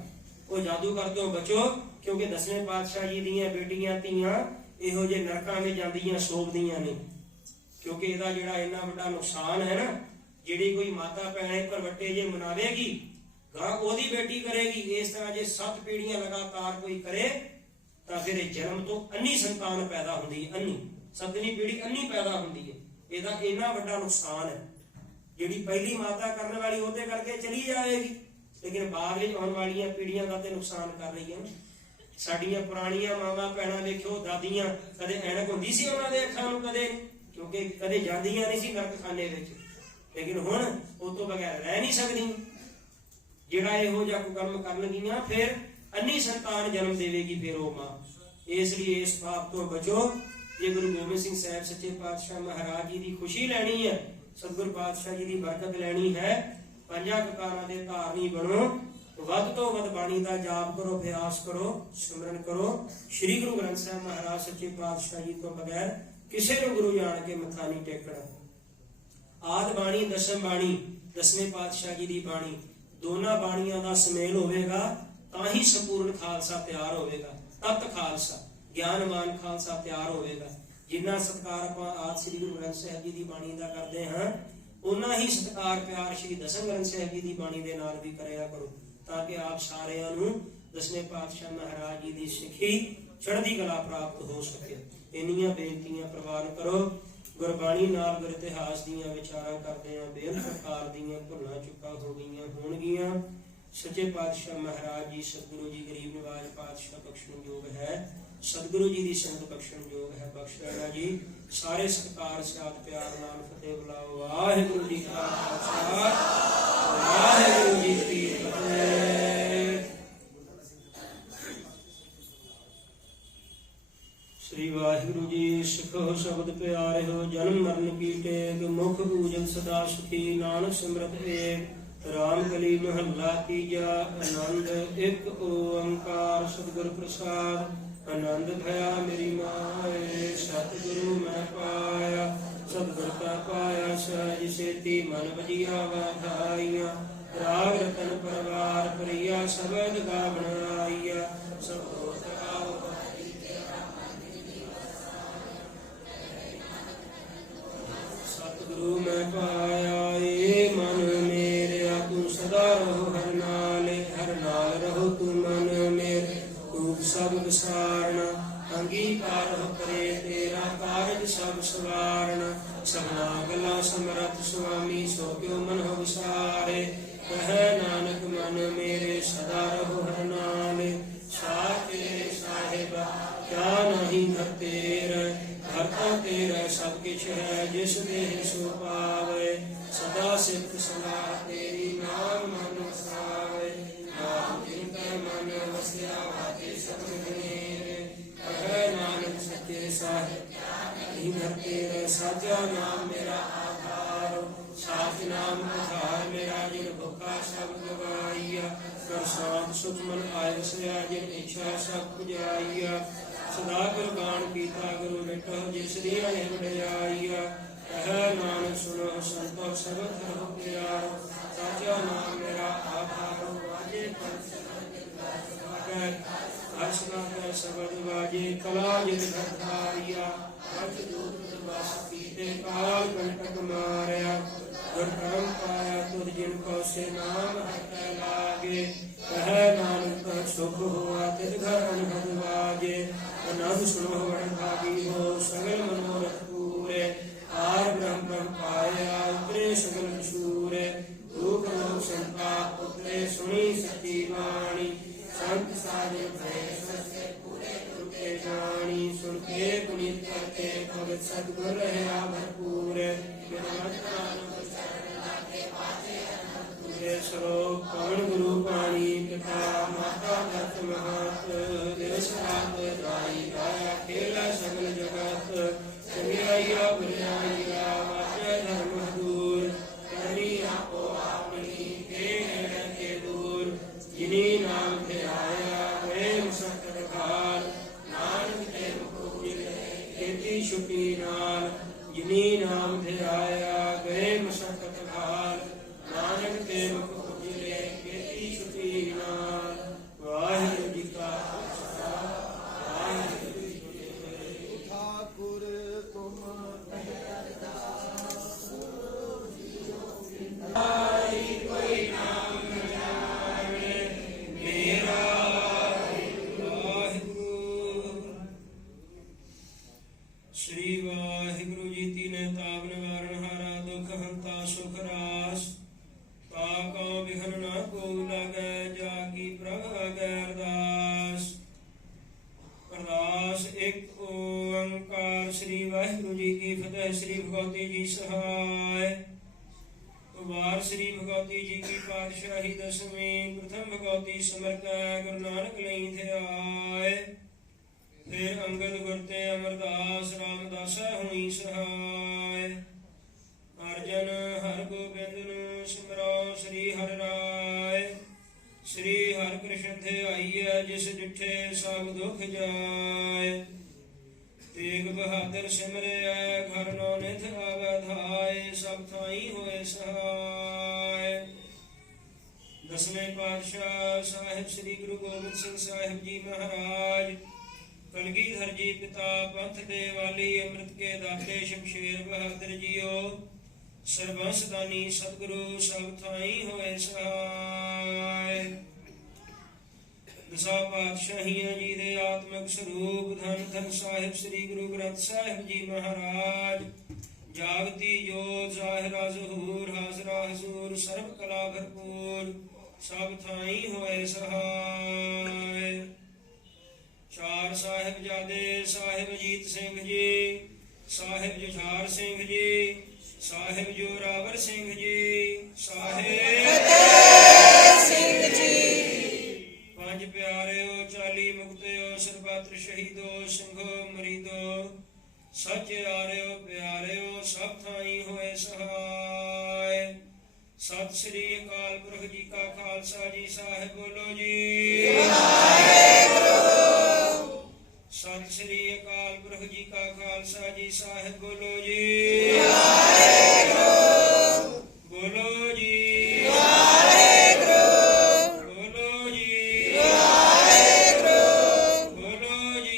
ਉਹ ਜਾਦੂਗਰ ਤੋਂ ਬਚੋ, ਕਿਉਂਕਿ ਦਸਵੇਂ ਪਾਤਸ਼ਾਹ ਜੀ ਦੀਆਂ ਬੇਟੀਆਂ ਧੀਆਂ ਇਹੋ ਜਿਹੇ ਨਰਕਾਂ ਵਿੱਚ ਜਾਂਦੀਆਂ ਸੋਭਦੀਆਂ ਨੇ। ਕਿਉਂਕਿ ਇਹਦਾ ਜਿਹੜਾ ਇੰਨਾ ਵੱਡਾ ਨੁਕਸਾਨ ਹੈ ਨਾ, ਜਿਹੜੀ ਕੋਈ ਮਾਤਾ ਭੈਣ ਭਰਵੱਟੇ ਜੇ ਮਨਾਵੇਗੀ ਗਾਂ ਉਹਦੀ ਬੇਟੀ ਕਰੇਗੀ। ਇਸ ਤਰ੍ਹਾਂ ਜੇ 7 ਪੀੜ੍ਹੀਆਂ ਲਗਾਤਾਰ ਕੋਈ ਕਰੇ ਤਾਂ ਫਿਰ ਇਹ ਜਨਮ ਤੋਂ ਅੰਨੀ ਸੰਤਾਨ ਪੈਦਾ ਹੁੰਦੀ ਹੈ। ਅੰਨੀ 7ਵੀਂ ਪੀੜ੍ਹੀ ਅੰਨੀ ਪੈਦਾ ਹੁੰਦੀ ਹੈ। ਇਹਦਾ ਇੰਨਾ ਵੱਡਾ ਨੁਕਸਾਨ ਹੈ। ਜਿਹੜੀ ਪਹਿਲੀ ਮਾਤਾ ਕਰਨ ਵਾਲੀ ਉਹਦੇ ਕਰਕੇ ਚਲੀ ਜਾਏਗੀ, ਲੇਕਿਨ ਬਾਅਦ ਵਿੱਚ ਆਉਣ ਵਾਲੀਆਂ ਪੀੜ੍ਹੀਆਂ ਦਾ ਤੇ ਨੁਕਸਾਨ ਕਰ ਰਹੀ ਹੈ। ਸਾਡੀਆਂ ਪੁਰਾਣੀਆਂ ਮਾਵਾਂ ਭੈਣਾਂ ਵੇਖਿਓ, ਦਾਦੀਆਂ, ਕਦੇ ਐਨਕ ਹੁੰਦੀ ਸੀ ਉਹਨਾਂ ਦੇ ਅੱਖਾਂ ਨੂੰ, ਕਦੇ, ਕਿਉਂਕਿ ਕਦੇ ਜਾਂਦੀਆਂ ਨਹੀਂ ਸੀ ਨਰਕਖਾਨੇ ਵਿੱਚ, ਲੇਕਿਨ ਹੁਣ ਉਹ ਤੋਂ ਬਗੈਰ ਰਹਿ ਨਹੀਂ ਸਕਦੀ। ਜਿਹੜਾ ਇਹੋ ਜਿਹਾ ਕੁਕਰਮ ਕਰਨਗੀਆਂ ਫਿਰ ਅੰਨੀ ਸੰਤਾਨ ਜਨਮ ਦੇਵੇਗੀ ਫਿਰ ਉਹ ਮਾਂ। ਇਸ ਲਈ ਇਸ ਪਾਪ ਤੋਂ ਬਚੋ। ਜੇ ਗੁਰੂ ਗੋਬਿੰਦ ਸਿੰਘ ਸਾਹਿਬ ਸੱਚੇ ਪਾਤਸ਼ਾਹ ਮਹਾਰਾਜ ਜੀ ਦੀ ਖੁਸ਼ੀ ਲੈਣੀ ਹੈ, ਸਤਿਗੁਰੂ ਪਾਤਸ਼ਾਹ ਜੀ ਦੀ ਬਰਕਤ ਲੈਣੀ ਹੈ, ਪੰਜਾਂ ਕਕਾਰਾਂ ਦੇ ਧਾਰਨੀ ਬਣੋ, ਵੱਧ ਤੋਂ ਵੱਧ ਬਾਣੀ ਦਾ ਜਾਪ ਕਰੋ, ਅਭਿਆਸ ਕਰੋ, ਸਿਮਰਨ ਕਰੋ। ਸ੍ਰੀ ਗੁਰੂ ਗ੍ਰੰਥ ਸਾਹਿਬ ਮਹਾਰਾਜ ਸੱਚੇ ਪਾਤਸ਼ਾਹ ਜੀ ਤੋਂ ਬਗੈਰ ਕਿਸੇ ਨੂੰ ਗੁਰੂ ਜਾਣ ਕੇ ਮੱਥਾ ਨਹੀਂ ਟੇਕਣਾ। ਆਦਿ ਬਾਣੀ, ਦਸਮ ਬਾਣੀ, ਦਸਵੇਂ ਪਾਤਸ਼ਾਹ ਜੀ ਦੀ ਬਾਣੀ, ਦੋਨਾਂ ਬਾਣੀਆਂ ਦਾ ਸੁਮੇਲ ਹੋਵੇਗਾ ਤਾਂ ਹੀ ਸੰਪੂਰਨ ਖਾਲਸਾ ਤਿਆਰ ਹੋਵੇਗਾ। ਤਤ ਖਾਲਸਾ, ਗਿਆਨਵਾਨ ਖਾਲਸਾ ਤਿਆਰ ਹੋਵੇਗਾ। ਜਿੰਨਾ ਸਤਿਕਾਰ ਆਪਾਂ ਆਦਿ ਸ੍ਰੀ ਗੁਰੂ ਗ੍ਰੰਥ ਸਾਹਿਬ ਜੀ ਦੀ ਬਾਣੀ ਦਾ ਕਰਦੇ ਹਾਂ, ਉਨਾ ਹੀ ਸਤਿਕਾਰ ਪਿਆਰ ਸ੍ਰੀ ਦਸਮ ਗ੍ਰੰਥ ਸਾਹਿਬ ਜੀ ਦੀ ਬਾਣੀ ਦੇ ਨਾਲ ਵੀ ਕਰਿਆ ਕਰੋ, ਤਾਂ ਕਿ ਆਪ ਸਾਰਿਆਂ ਨੂੰ ਦਸਵੇਂ ਪਾਤਸ਼ਾਹ ਮਹਾਰਾਜ ਜੀ ਦੀ ਸਿੱਖੀ ਚੜ੍ਹਦੀ ਕਲਾ ਪ੍ਰਾਪਤ ਹੋ ਸਕੇ। ਇੰਨੀਆਂ ਬੇਨਤੀਆਂ ਪ੍ਰਵਾਨ ਕਰੋ। ਗੁਰਬਾਣੀ ਨਾਲ ਗੁਰ ਇਤਿਹਾਸ ਦੀਆਂ ਵਿਚਾਰਾਂ ਕਰਦੇ ਹਾਂ, ਬੇਅੰਤ ਪ੍ਰਕਾਰ ਦੀਆਂ ਭੁੱਲਾਂ ਚੁੱਕਾਂ ਹੋ ਗਈਆਂ ਹੋਣਗੀਆਂ। ਸੱਚੇ ਪਾਤਸ਼ਾਹ ਮਹਾਰਾਜ ਜੀ, ਸਤਿਗੁਰੂ ਜੀ ਗਰੀਬ ਨਿਵਾਜ ਪਾਤਸ਼ਾਹ ਬਖਸ਼ਣ ਯੋਗ ਹੈ, ਸਤਿਗੁਰੂ ਜੀ ਦੀ ਸੰਗਤ ਬਖਸ਼ਣ ਯੋਗ ਹੈ। ਬਖਸ਼ ਲੈਣਾ ਜੀ। ਸਾਰੇ ਸਤਿਕਾਰ ਸਿਆਦ ਪਿਆਰ ਨਾਲ ਫਤਿਹ ਬੁਲਾਓ। ਵਾਹਿਗੁਰੂ ਜੀ ਕਾ ਖਾਲਸਾ, ਵਾਹਿਗੁਰੂ ਜੀ ਕੀ ਫਤਿਹ। श्री वाहिगुरु जी। सिखो शब्द प्यारे हो, जन्म मरण की टेक, मुख पूजन सदा सुखी, नानक सिमरत एक। राम कली महला तीजा, आनंद एक ओंकार सतगुर प्रसाद। आनंद भया मेरी माए, सतगुरु मैं पाया, सतगुर का पाया सहज सेती, मन वजिया वाधाइया। राग रतन परवार प्रिया, सबद गावण आइया। सब गुरु मैं पाया, ए मन मेरे तू सदा रहो हर नाल रहो तू मन मेरे। रूप सब विसारना, अंगीकार हो करे तेरा, कारज सब सवारना। सबना गला समरथ स्वामी, सो क्यों मन हो विसारे। कह नानक मन मेरे सदा रहो हर नाल। साचे साहिबा क्या नहीं घर तेरे, भरता तेरा सब किछ है, जिस देह सो पावे। सदा सिख सलाह तेरी, नाम मन वसावे। नाम जिनका मन वसिया, वाते सब मेरे। कह नानक सच्चे साहिब नहीं घर तेरे, साचा नाम मेरा आधार। साच नाम आधार मेरा, जिन भुखा सब गवाइया। कर शांत सुख मन आय वसया, जिन इच्छा सब पुजाइया। सदा कुर्बान कीता गुरु मिटो, जिस दी अनेक वडियाइया। कह नानक सुनो संतो सबद रहो प्यारो। साचा नाम मेरा आधारो, वाजे पर सबद वाजे। कला जित घरधारिया, अर्थ दूत बस कीते, काल कंटक मारया। गुर कर्म पाया तुर जिन को, से नाम हटै लागे। कह नानक सुख हुआ तित घर अनहद वाजे। आनंद सुनो वर्ण भागी हो, सगल मनोरथ पूरे। आर ब्रह्म पाया उतरे सगल शूरे। रूप लोक संताप उतरे, सुनी जानी सुन के पुनीत करते भगत सतगुर रहा भरपूर श्लोक पवन गुरु पानी पिता माता भक्त महत देश रात दाई गाया खेला सकल जगत संग्राया बुराइया वाचा धर्म दूर करनी आपो आपनी के नेड़ के दूर जिनी नाम थे आया वे मुसक्कर काल नानक ते खेती छुपी नाल जिनी नाम थे आया गए मुसक्कत काल नानक ते मुख उजिले खेती छुपी नाल वाहिगुरू जी का खालसा वाहिगुरू जी की फतेह। ठाकुर तुम कोई नाम न जाने मेरा वाहिगुरू। श्री वाहिगुरू जी तीने ताप निवारण हारा दुख हंता सुख रास ताको विघन न को लगै जाकी प्रभ अगै अरदास। अरदास एक ओंकार श्री वाहिगुरू जी की फतेह। श्री भगवती जी सहाय। वार श्री भगवती जी की पातशाही दसवीं प्रथम भगवती समर्थ गुरु नानक लई थे आए। फिर अंगद गुरते अमरदास रामदासा हुई सहाय। अर्जन हर गोबिंद सिमरो श्री हर राय। श्री हर कृष्ण थे आइए जिस डिठे सब दुख जाय। तेग बहादुर सिमरे घर नौ निध आवे धाय। सब थाई होए सहाय। दसवें पातशाह साहिब श्री गुरु गोबिंद सिंह साहिब जी महाराज कलगीधर जी पिता पंथ दे वाली अमृत के दाते शमशेर बहादुर जीओ सर्वंस दानी सतगुरु सब थाई होए सहाय। दसा पातशाहियां जी दे आत्मक स्वरूप धन धन साहिब श्री गुरु ग्रंथ साहिब जी महाराज जागती जोत ज़ाहिरा ज़हूर हाजरा हजूर सर्व कला भरपूर सब थाई होए सहाय। चार साहिबजादे साहिब अजीत सिंह जी साहिब जुझार सिंह जी साहिब जोरावर सिंह जी साहिब सिंह जी। पंज प्यारेओ 40 मुक्तिओ सरबत्र शहीदो सिंघो मरीदो सच आर्यो प्यारेओ सब थाई होए सहाय। सत श्री अकाल पुरख जी का खालसा जी साहिब बोलो जी। सत श्री अकाल पुरख जी का खालसा जी साहिब बोलो जी। बोलो जी। बोलो जी। बोलो जी।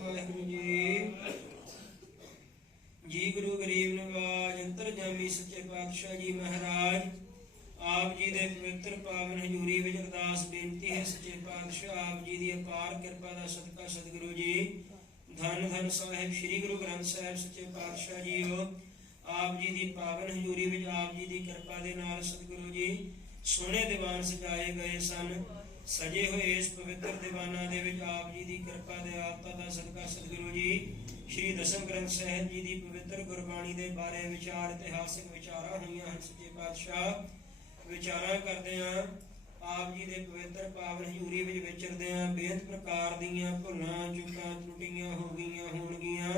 वाहिगुरू जी गुरु गरीब नवाज अंतरजामी सच्चे पातशाह जी महाराज आप जी दे पवित्र पावन हजूरी विच अरदास बेनती है। सच्चे पातशाह आप जी दी अपार किरपा दा सदका सतगुरु जी धन धन साहिब श्री गुरु ग्रंथ साहिब सच्चे पातशाह जीओ आप जी दी पावन हजूरी विच आप जी दी किरपा दे नाल सतगुरु जी सोने दीवान सजाए गए सन। सजे हुए इस पवित्र दीवाना दे विच आप जी दी किरपा दे आपता दा सदका सतगुरु जी श्री दसम ग्रंथ साहिब जी दी पवित्र गुरबाणी दे बारे विचार इतिहासक विचारा हुई हैं। सच्चे पातशाह विचारा करते हैं आप जी दे पवित्र पावन हजूरी विच विचरदे हैं। बेहद प्रकार दीयां भुलां चुकां त्रुटियां हो गईयां होणगीयां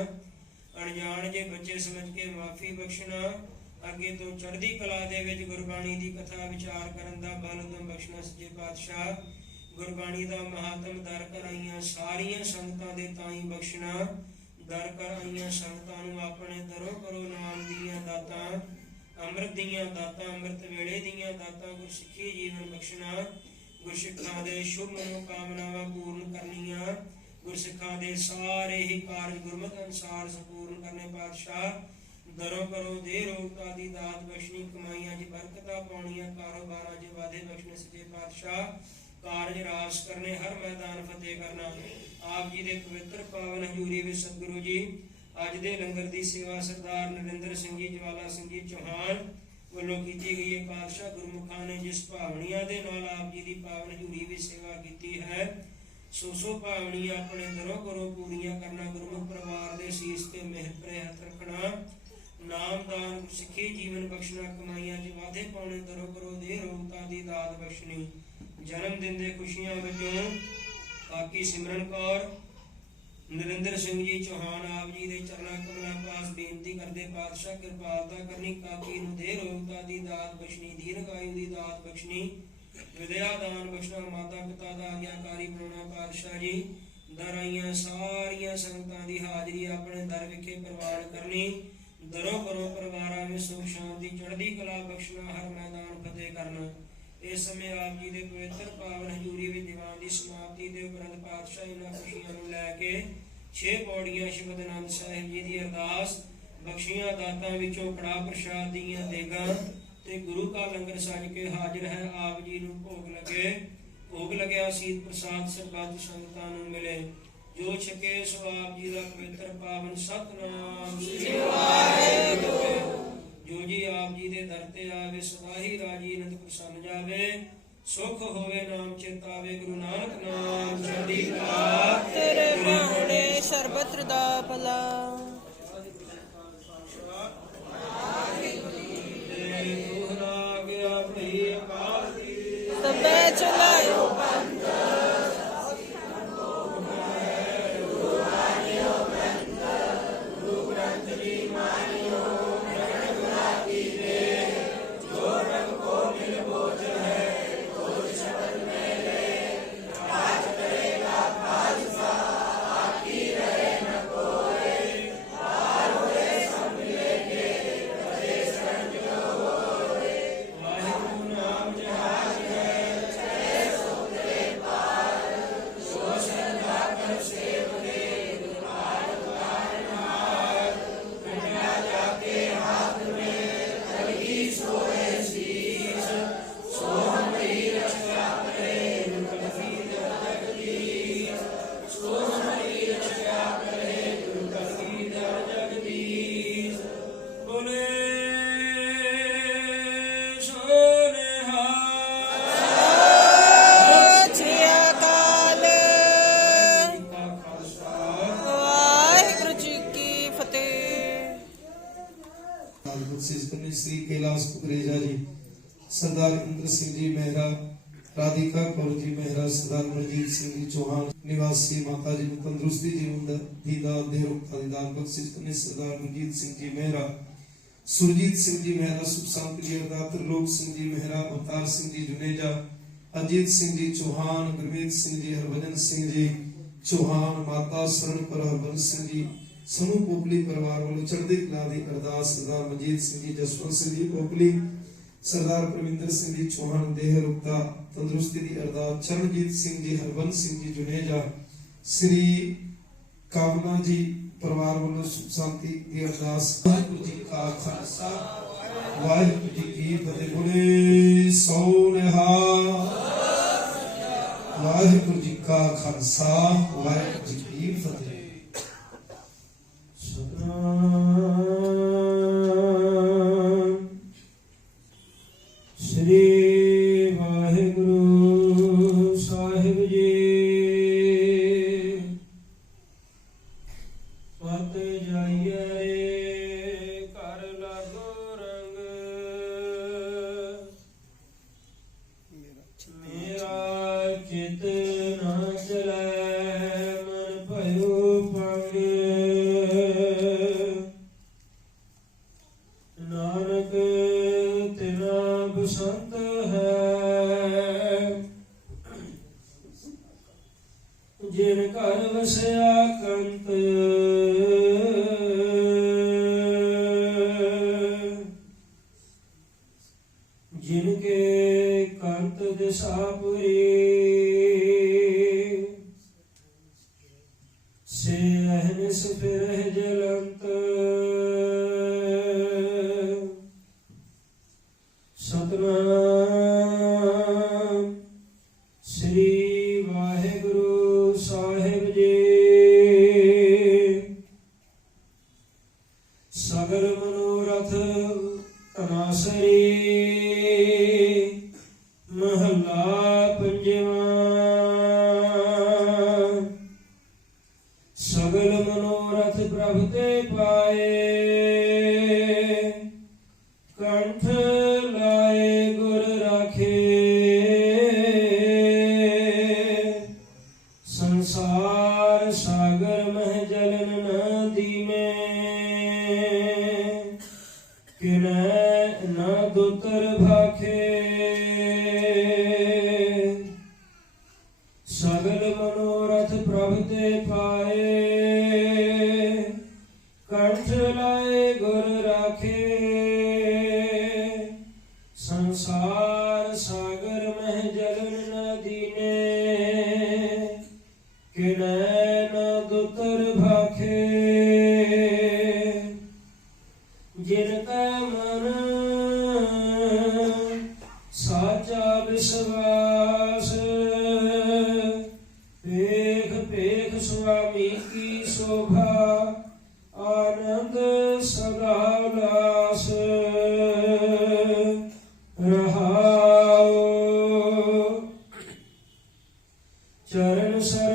अणजाण जे बच्चे समझ के माफी बख्शना अगे तो चढ़दी कला दे विच गुरबाणी दी कथा विचार करन दा बल उदम बख्शना। सच्चे पातशाह गुरबाणी दा महात्म दर कर आईयां सारियां संगतां दे ताई बख्शना। दर कर आईयां संगतां नूं अपने दरों करो नाम दीयां दातां अमृत दीयां दातां अमृत वेले दीयां दातां गुरसिੱਖੀ जीवन बख्शना। गुरसिੱਖਾਂ दे शुभ मनोकामनावां पूर्ण करनियां गुरसिੱਖਾਂ दे सारे ही कार्य गुरमत अनुसार संपूर्ण करने। पातशाह दरों करो दे रोगता दी दात बख्शनी कमाइयां च बरकतां पाउणियां कारोबारां च वाधे बख्शने। सच्चे पातशाह कारज रास करने हर मैदान फतेह करना। आप जी दे पवित्र पावन हजूरी विच सतगुरु जी अज दे लंगर दी सेवा सरदार नरेंद्र सिंह जी ज्वाला सिंह जी चौहान ਵੱਲੋਂ ਕੀਤੀ ਗਈ ਹੈ। ਪਾਤਸ਼ਾਹ ਗੁਰਮੁਖਾਂ ਨੇ ਜਿਸ ਭਾਵਨੀਆਂ ਦੇ ਨਾਲ ਆਪ ਜੀ ਦੀ ਪਾਵਨ ਹਜ਼ੂਰੀ ਵਿੱਚ ਸੇਵਾ ਕੀਤੀ ਹੈ, ਸੋ ਭਾਵਨੀਆਂ ਆਪਣੇ ਦਰੋਂ ਘਰੋਂ ਪੂਰੀਆਂ ਕਰਨਾ, ਗੁਰਮੁਖ ਪਰਿਵਾਰ ਦੇ ਸੀਸ ਤੇ ਮਿਹਰ ਭਰੇ ਹੱਥ ਰੱਖਣਾ, ਨਾਮਦਾਨ ਸਿੱਖੀ ਜੀਵਨ ਬਖਸ਼ਣਾ, ਕਮਾਈਆਂ 'ਚ ਵਾਧੇ ਪਾਉਣੇ, ਦਰੋਂ ਘਰੋਂ ਦੇ ਰੋਗਤਾ ਦੀ ਦਾਤ ਬਖਸ਼ਣੀ, ਜਨਮ ਦਿਨ ਦੇ ਖੁਸ਼ੀਆਂ ਵਿੱਚੋਂ ਕਾਕੀ ਸਿਮਰਨ ਕੌਰ, ਨਰਿੰਦਰ ਸਿੰਘ ਜੀ ਚੌਹਾਨ ਆਪ ਜੀ ਦੇ ਚਰਨਾਂ ਕਮਲਾਂ ਪਾਸ ਬੇਨਤੀ ਕਰਦੇ, ਪਾਤਸ਼ਾਹ ਕਿਰਪਾਲਤਾ ਕਰਨੀ, ਕਾਕੀ ਨੂੰ ਦੇ ਰੋਗਤਾ ਦੀ ਦਾਤ ਬਖਸ਼ਣੀ, ਦੀਰਘਾਯੂ ਦੀ ਦਾਤ ਬਖਸ਼ਣੀ, ਵਿਦਿਆ ਦਾਨ ਬਖਸ਼ਣਾ, ਮਾਤਾ ਪਿਤਾ ਦਾ ਆਗਿਆਕਾਰੀ ਬਣਾਉਣਾ। ਪਾਤਸ਼ਾਹ ਜੀ ਦਰ ਆਈਆਂ ਸਾਰੀਆਂ ਸੰਗਤਾਂ ਦੀ ਹਾਜ਼ਰੀ ਆਪਣੇ ਦਰ ਵਿਖੇ ਪ੍ਰਵਾਨ ਕਰਨੀ, ਦਰੋਂ ਘਰੋਂ ਪਰਿਵਾਰਾਂ ਵਿੱਚ ਸੁਖ ਸ਼ਾਂਤੀ ਚੜ੍ਹਦੀ ਕਲਾ ਬਖਸ਼ਣਾ, ਹਰ ਮੈਦਾਨ ਫਤਿਹ ਕਰਨਾ। ਇਸ ਸਮੇਂ ਆਪ ਜੀ ਦੇ ਪਵਿੱਤਰ ਪਾਵਨ ਹਜ਼ੂਰੀ ਵਿੱਚ ਦੀਵਾਨ ਦੀ ਸਮਾਪਤੀ ਦੇ ਉਪਰੰਤ ਪਾਤਸ਼ਾਹ ਇਹਨਾਂ ਖੁਸ਼ੀਆਂ ਨੂੰ ਲੈ ਕੇ 6 ਪੌੜੀਆਂ ਸ਼ਬਦ ਆਨੰਦ ਸਾਹਿਬ ਜੀ ਦੀ ਅਰਦਾਸ, ਬਖਸ਼ੀਆਂ ਦਾਤਾਂ ਵਿੱਚੋਂ ਕੜਾਹ ਪ੍ਰਸ਼ਾਦ ਦੀਆਂ ਦੇਗਾਂ ਤੇ ਗੁਰੂ ਕਾ ਲੰਗਰ ਸਜ ਕੇ ਹਾਜ਼ਰ ਹੈ। ਆਪ ਜੀ ਨੂੰ ਭੋਗ ਲੱਗਿਆ ਸੀਤ ਪ੍ਰਸਾਦ ਸਰਬੱਤ ਸੰਗਤਾਂ ਨੂੰ ਮਿਲੇ, ਜੋ ਛਕੇ ਸੋ ਆਪ ਜੀ ਦਾ ਪਵਿੱਤਰ ਪਾਵਨ ਸਤਨਾਮ ਸ੍ਰੀ ਵਾਹਿਗੁਰੂ। ਜੋ ਜੀ ਆਪ ਜੀ ਦੇ ਦਰ ਤੇ ਆਵੇ ਸਦਾ ਹੀ ਰਾਜੀ ਅਨੰਦ ਪ੍ਰਸੰਨ ਜਾਵੇ, ਸੁਖ ਹੋਵੇ ਨਾਮ ਚੇਤਾਵੇ, ਗੁਰੂ ਨਾਨਕ ਨਾਮ ਚੜ੍ਹਦੀ ਕਲਾ ਤੇਰੇ ਬਾਣੇ ਸਰਬੱਤ ਦਾ ਭਲਾ। ਤਬੇ ਚਲਾਇਓ ਪੰਥ श्री कैलाश कुकरेजा जी, सरदार इंद्र सिंह जी मेहरा, राधिका कौर जी मेहरा, सरदार मनजीत सिंह जी चौहान निवासी, माता जी तंदुरुस्ती जीवन दी दात दे रुखता दी दात बख्शिश करनी, सरदार मनजीत सिंह जी मेहरा, सुरजीत सिंह जी मेहरा, सुख शांति जी अरदास, त्रिलोक सिंह जी मेहरा, अवतार सिंह जी जुनेजा, अजीत सिंह जी चौहान, गुरमीत सिंह जी, हरभजन सिंह जी चौहान, माता शरण पर हरबंस सिंह जी, समूह पोपली परिवार वालों चढ़ती कला दी अरदास, सरदार मनजीत सिंह जी, जसवंत सिंह जी पोपली, सरदार प्रविंदर सिंह जी चौहान देह रुकता तंदुरुस्ती दी अरदास, चरणजीत सिंह जी, हरबंस सिंह जी जुनेजा, श्री कामना जी परिवार वालों सुख शांति दी अरदास। वाहिगुरू जी का खालसा वाहिगुरू जी की फतेह। बोले सो निहाल। वाहिगुरू जी का खालसा वाहिगुरू जी की फतेह। श्री वाहिगुरु साहिब जी पत जाइए कर लगो रंग, मेरा चित न चले मन भयो पंग, नानक तेरा बसंत है, जिन घर वसया कंत, जिनके कंत दिशापुरी, से अहनिस फिर जलंत, सतनाम श्री वाहिगुरु साहिब जी। सगल मनोरथ अनासरी, ਮਹਲਾ ਪੰਜਵਾਂ। ਸਗਲ ਮਨੋਰਥ ਪ੍ਰਭ ਤੇ ਪਾਏ, ਕੰਠ ਲਾਏ ਗੁਰ ਰਾਖੇ। ਸੰਸਾਰ ਸਾਗਰ ਮਹਿ ਜਲਨ ਨ ਦੀਨੇ, ਕਿਨੈ ਨ ਦੁਤਰ ਭਾਖੇ। ਸਗਲ ਮਨੋਰਥ ਪ੍ਰਭ ਤੇ ਪਾਏ, ਕੰਠ ਲਾਏ ਗੁਰ ਰਾਖੇ। ਸੰਸਾਰ ਸਾਗਰ ਮਹਿ ਜਲਨ ਨ ਦੀਨੇ, ਕਿਨੈ ਨ ਦੁਤਰ ਭਾਖੇ। ਜਿਨ ਕੈ ਮਨ ਸਾਚਾ ਵਿਸ਼ਵਾਸ, ਵੇਖ ਭੇਖ ਸੁਆਮੀ ਕੀ ਸ਼ੋਭਾ। ਆਨੰਦ ਸਦਾ ਉਲਾਸ ਰਹਾਉ। ਚਰਨ ਸਰ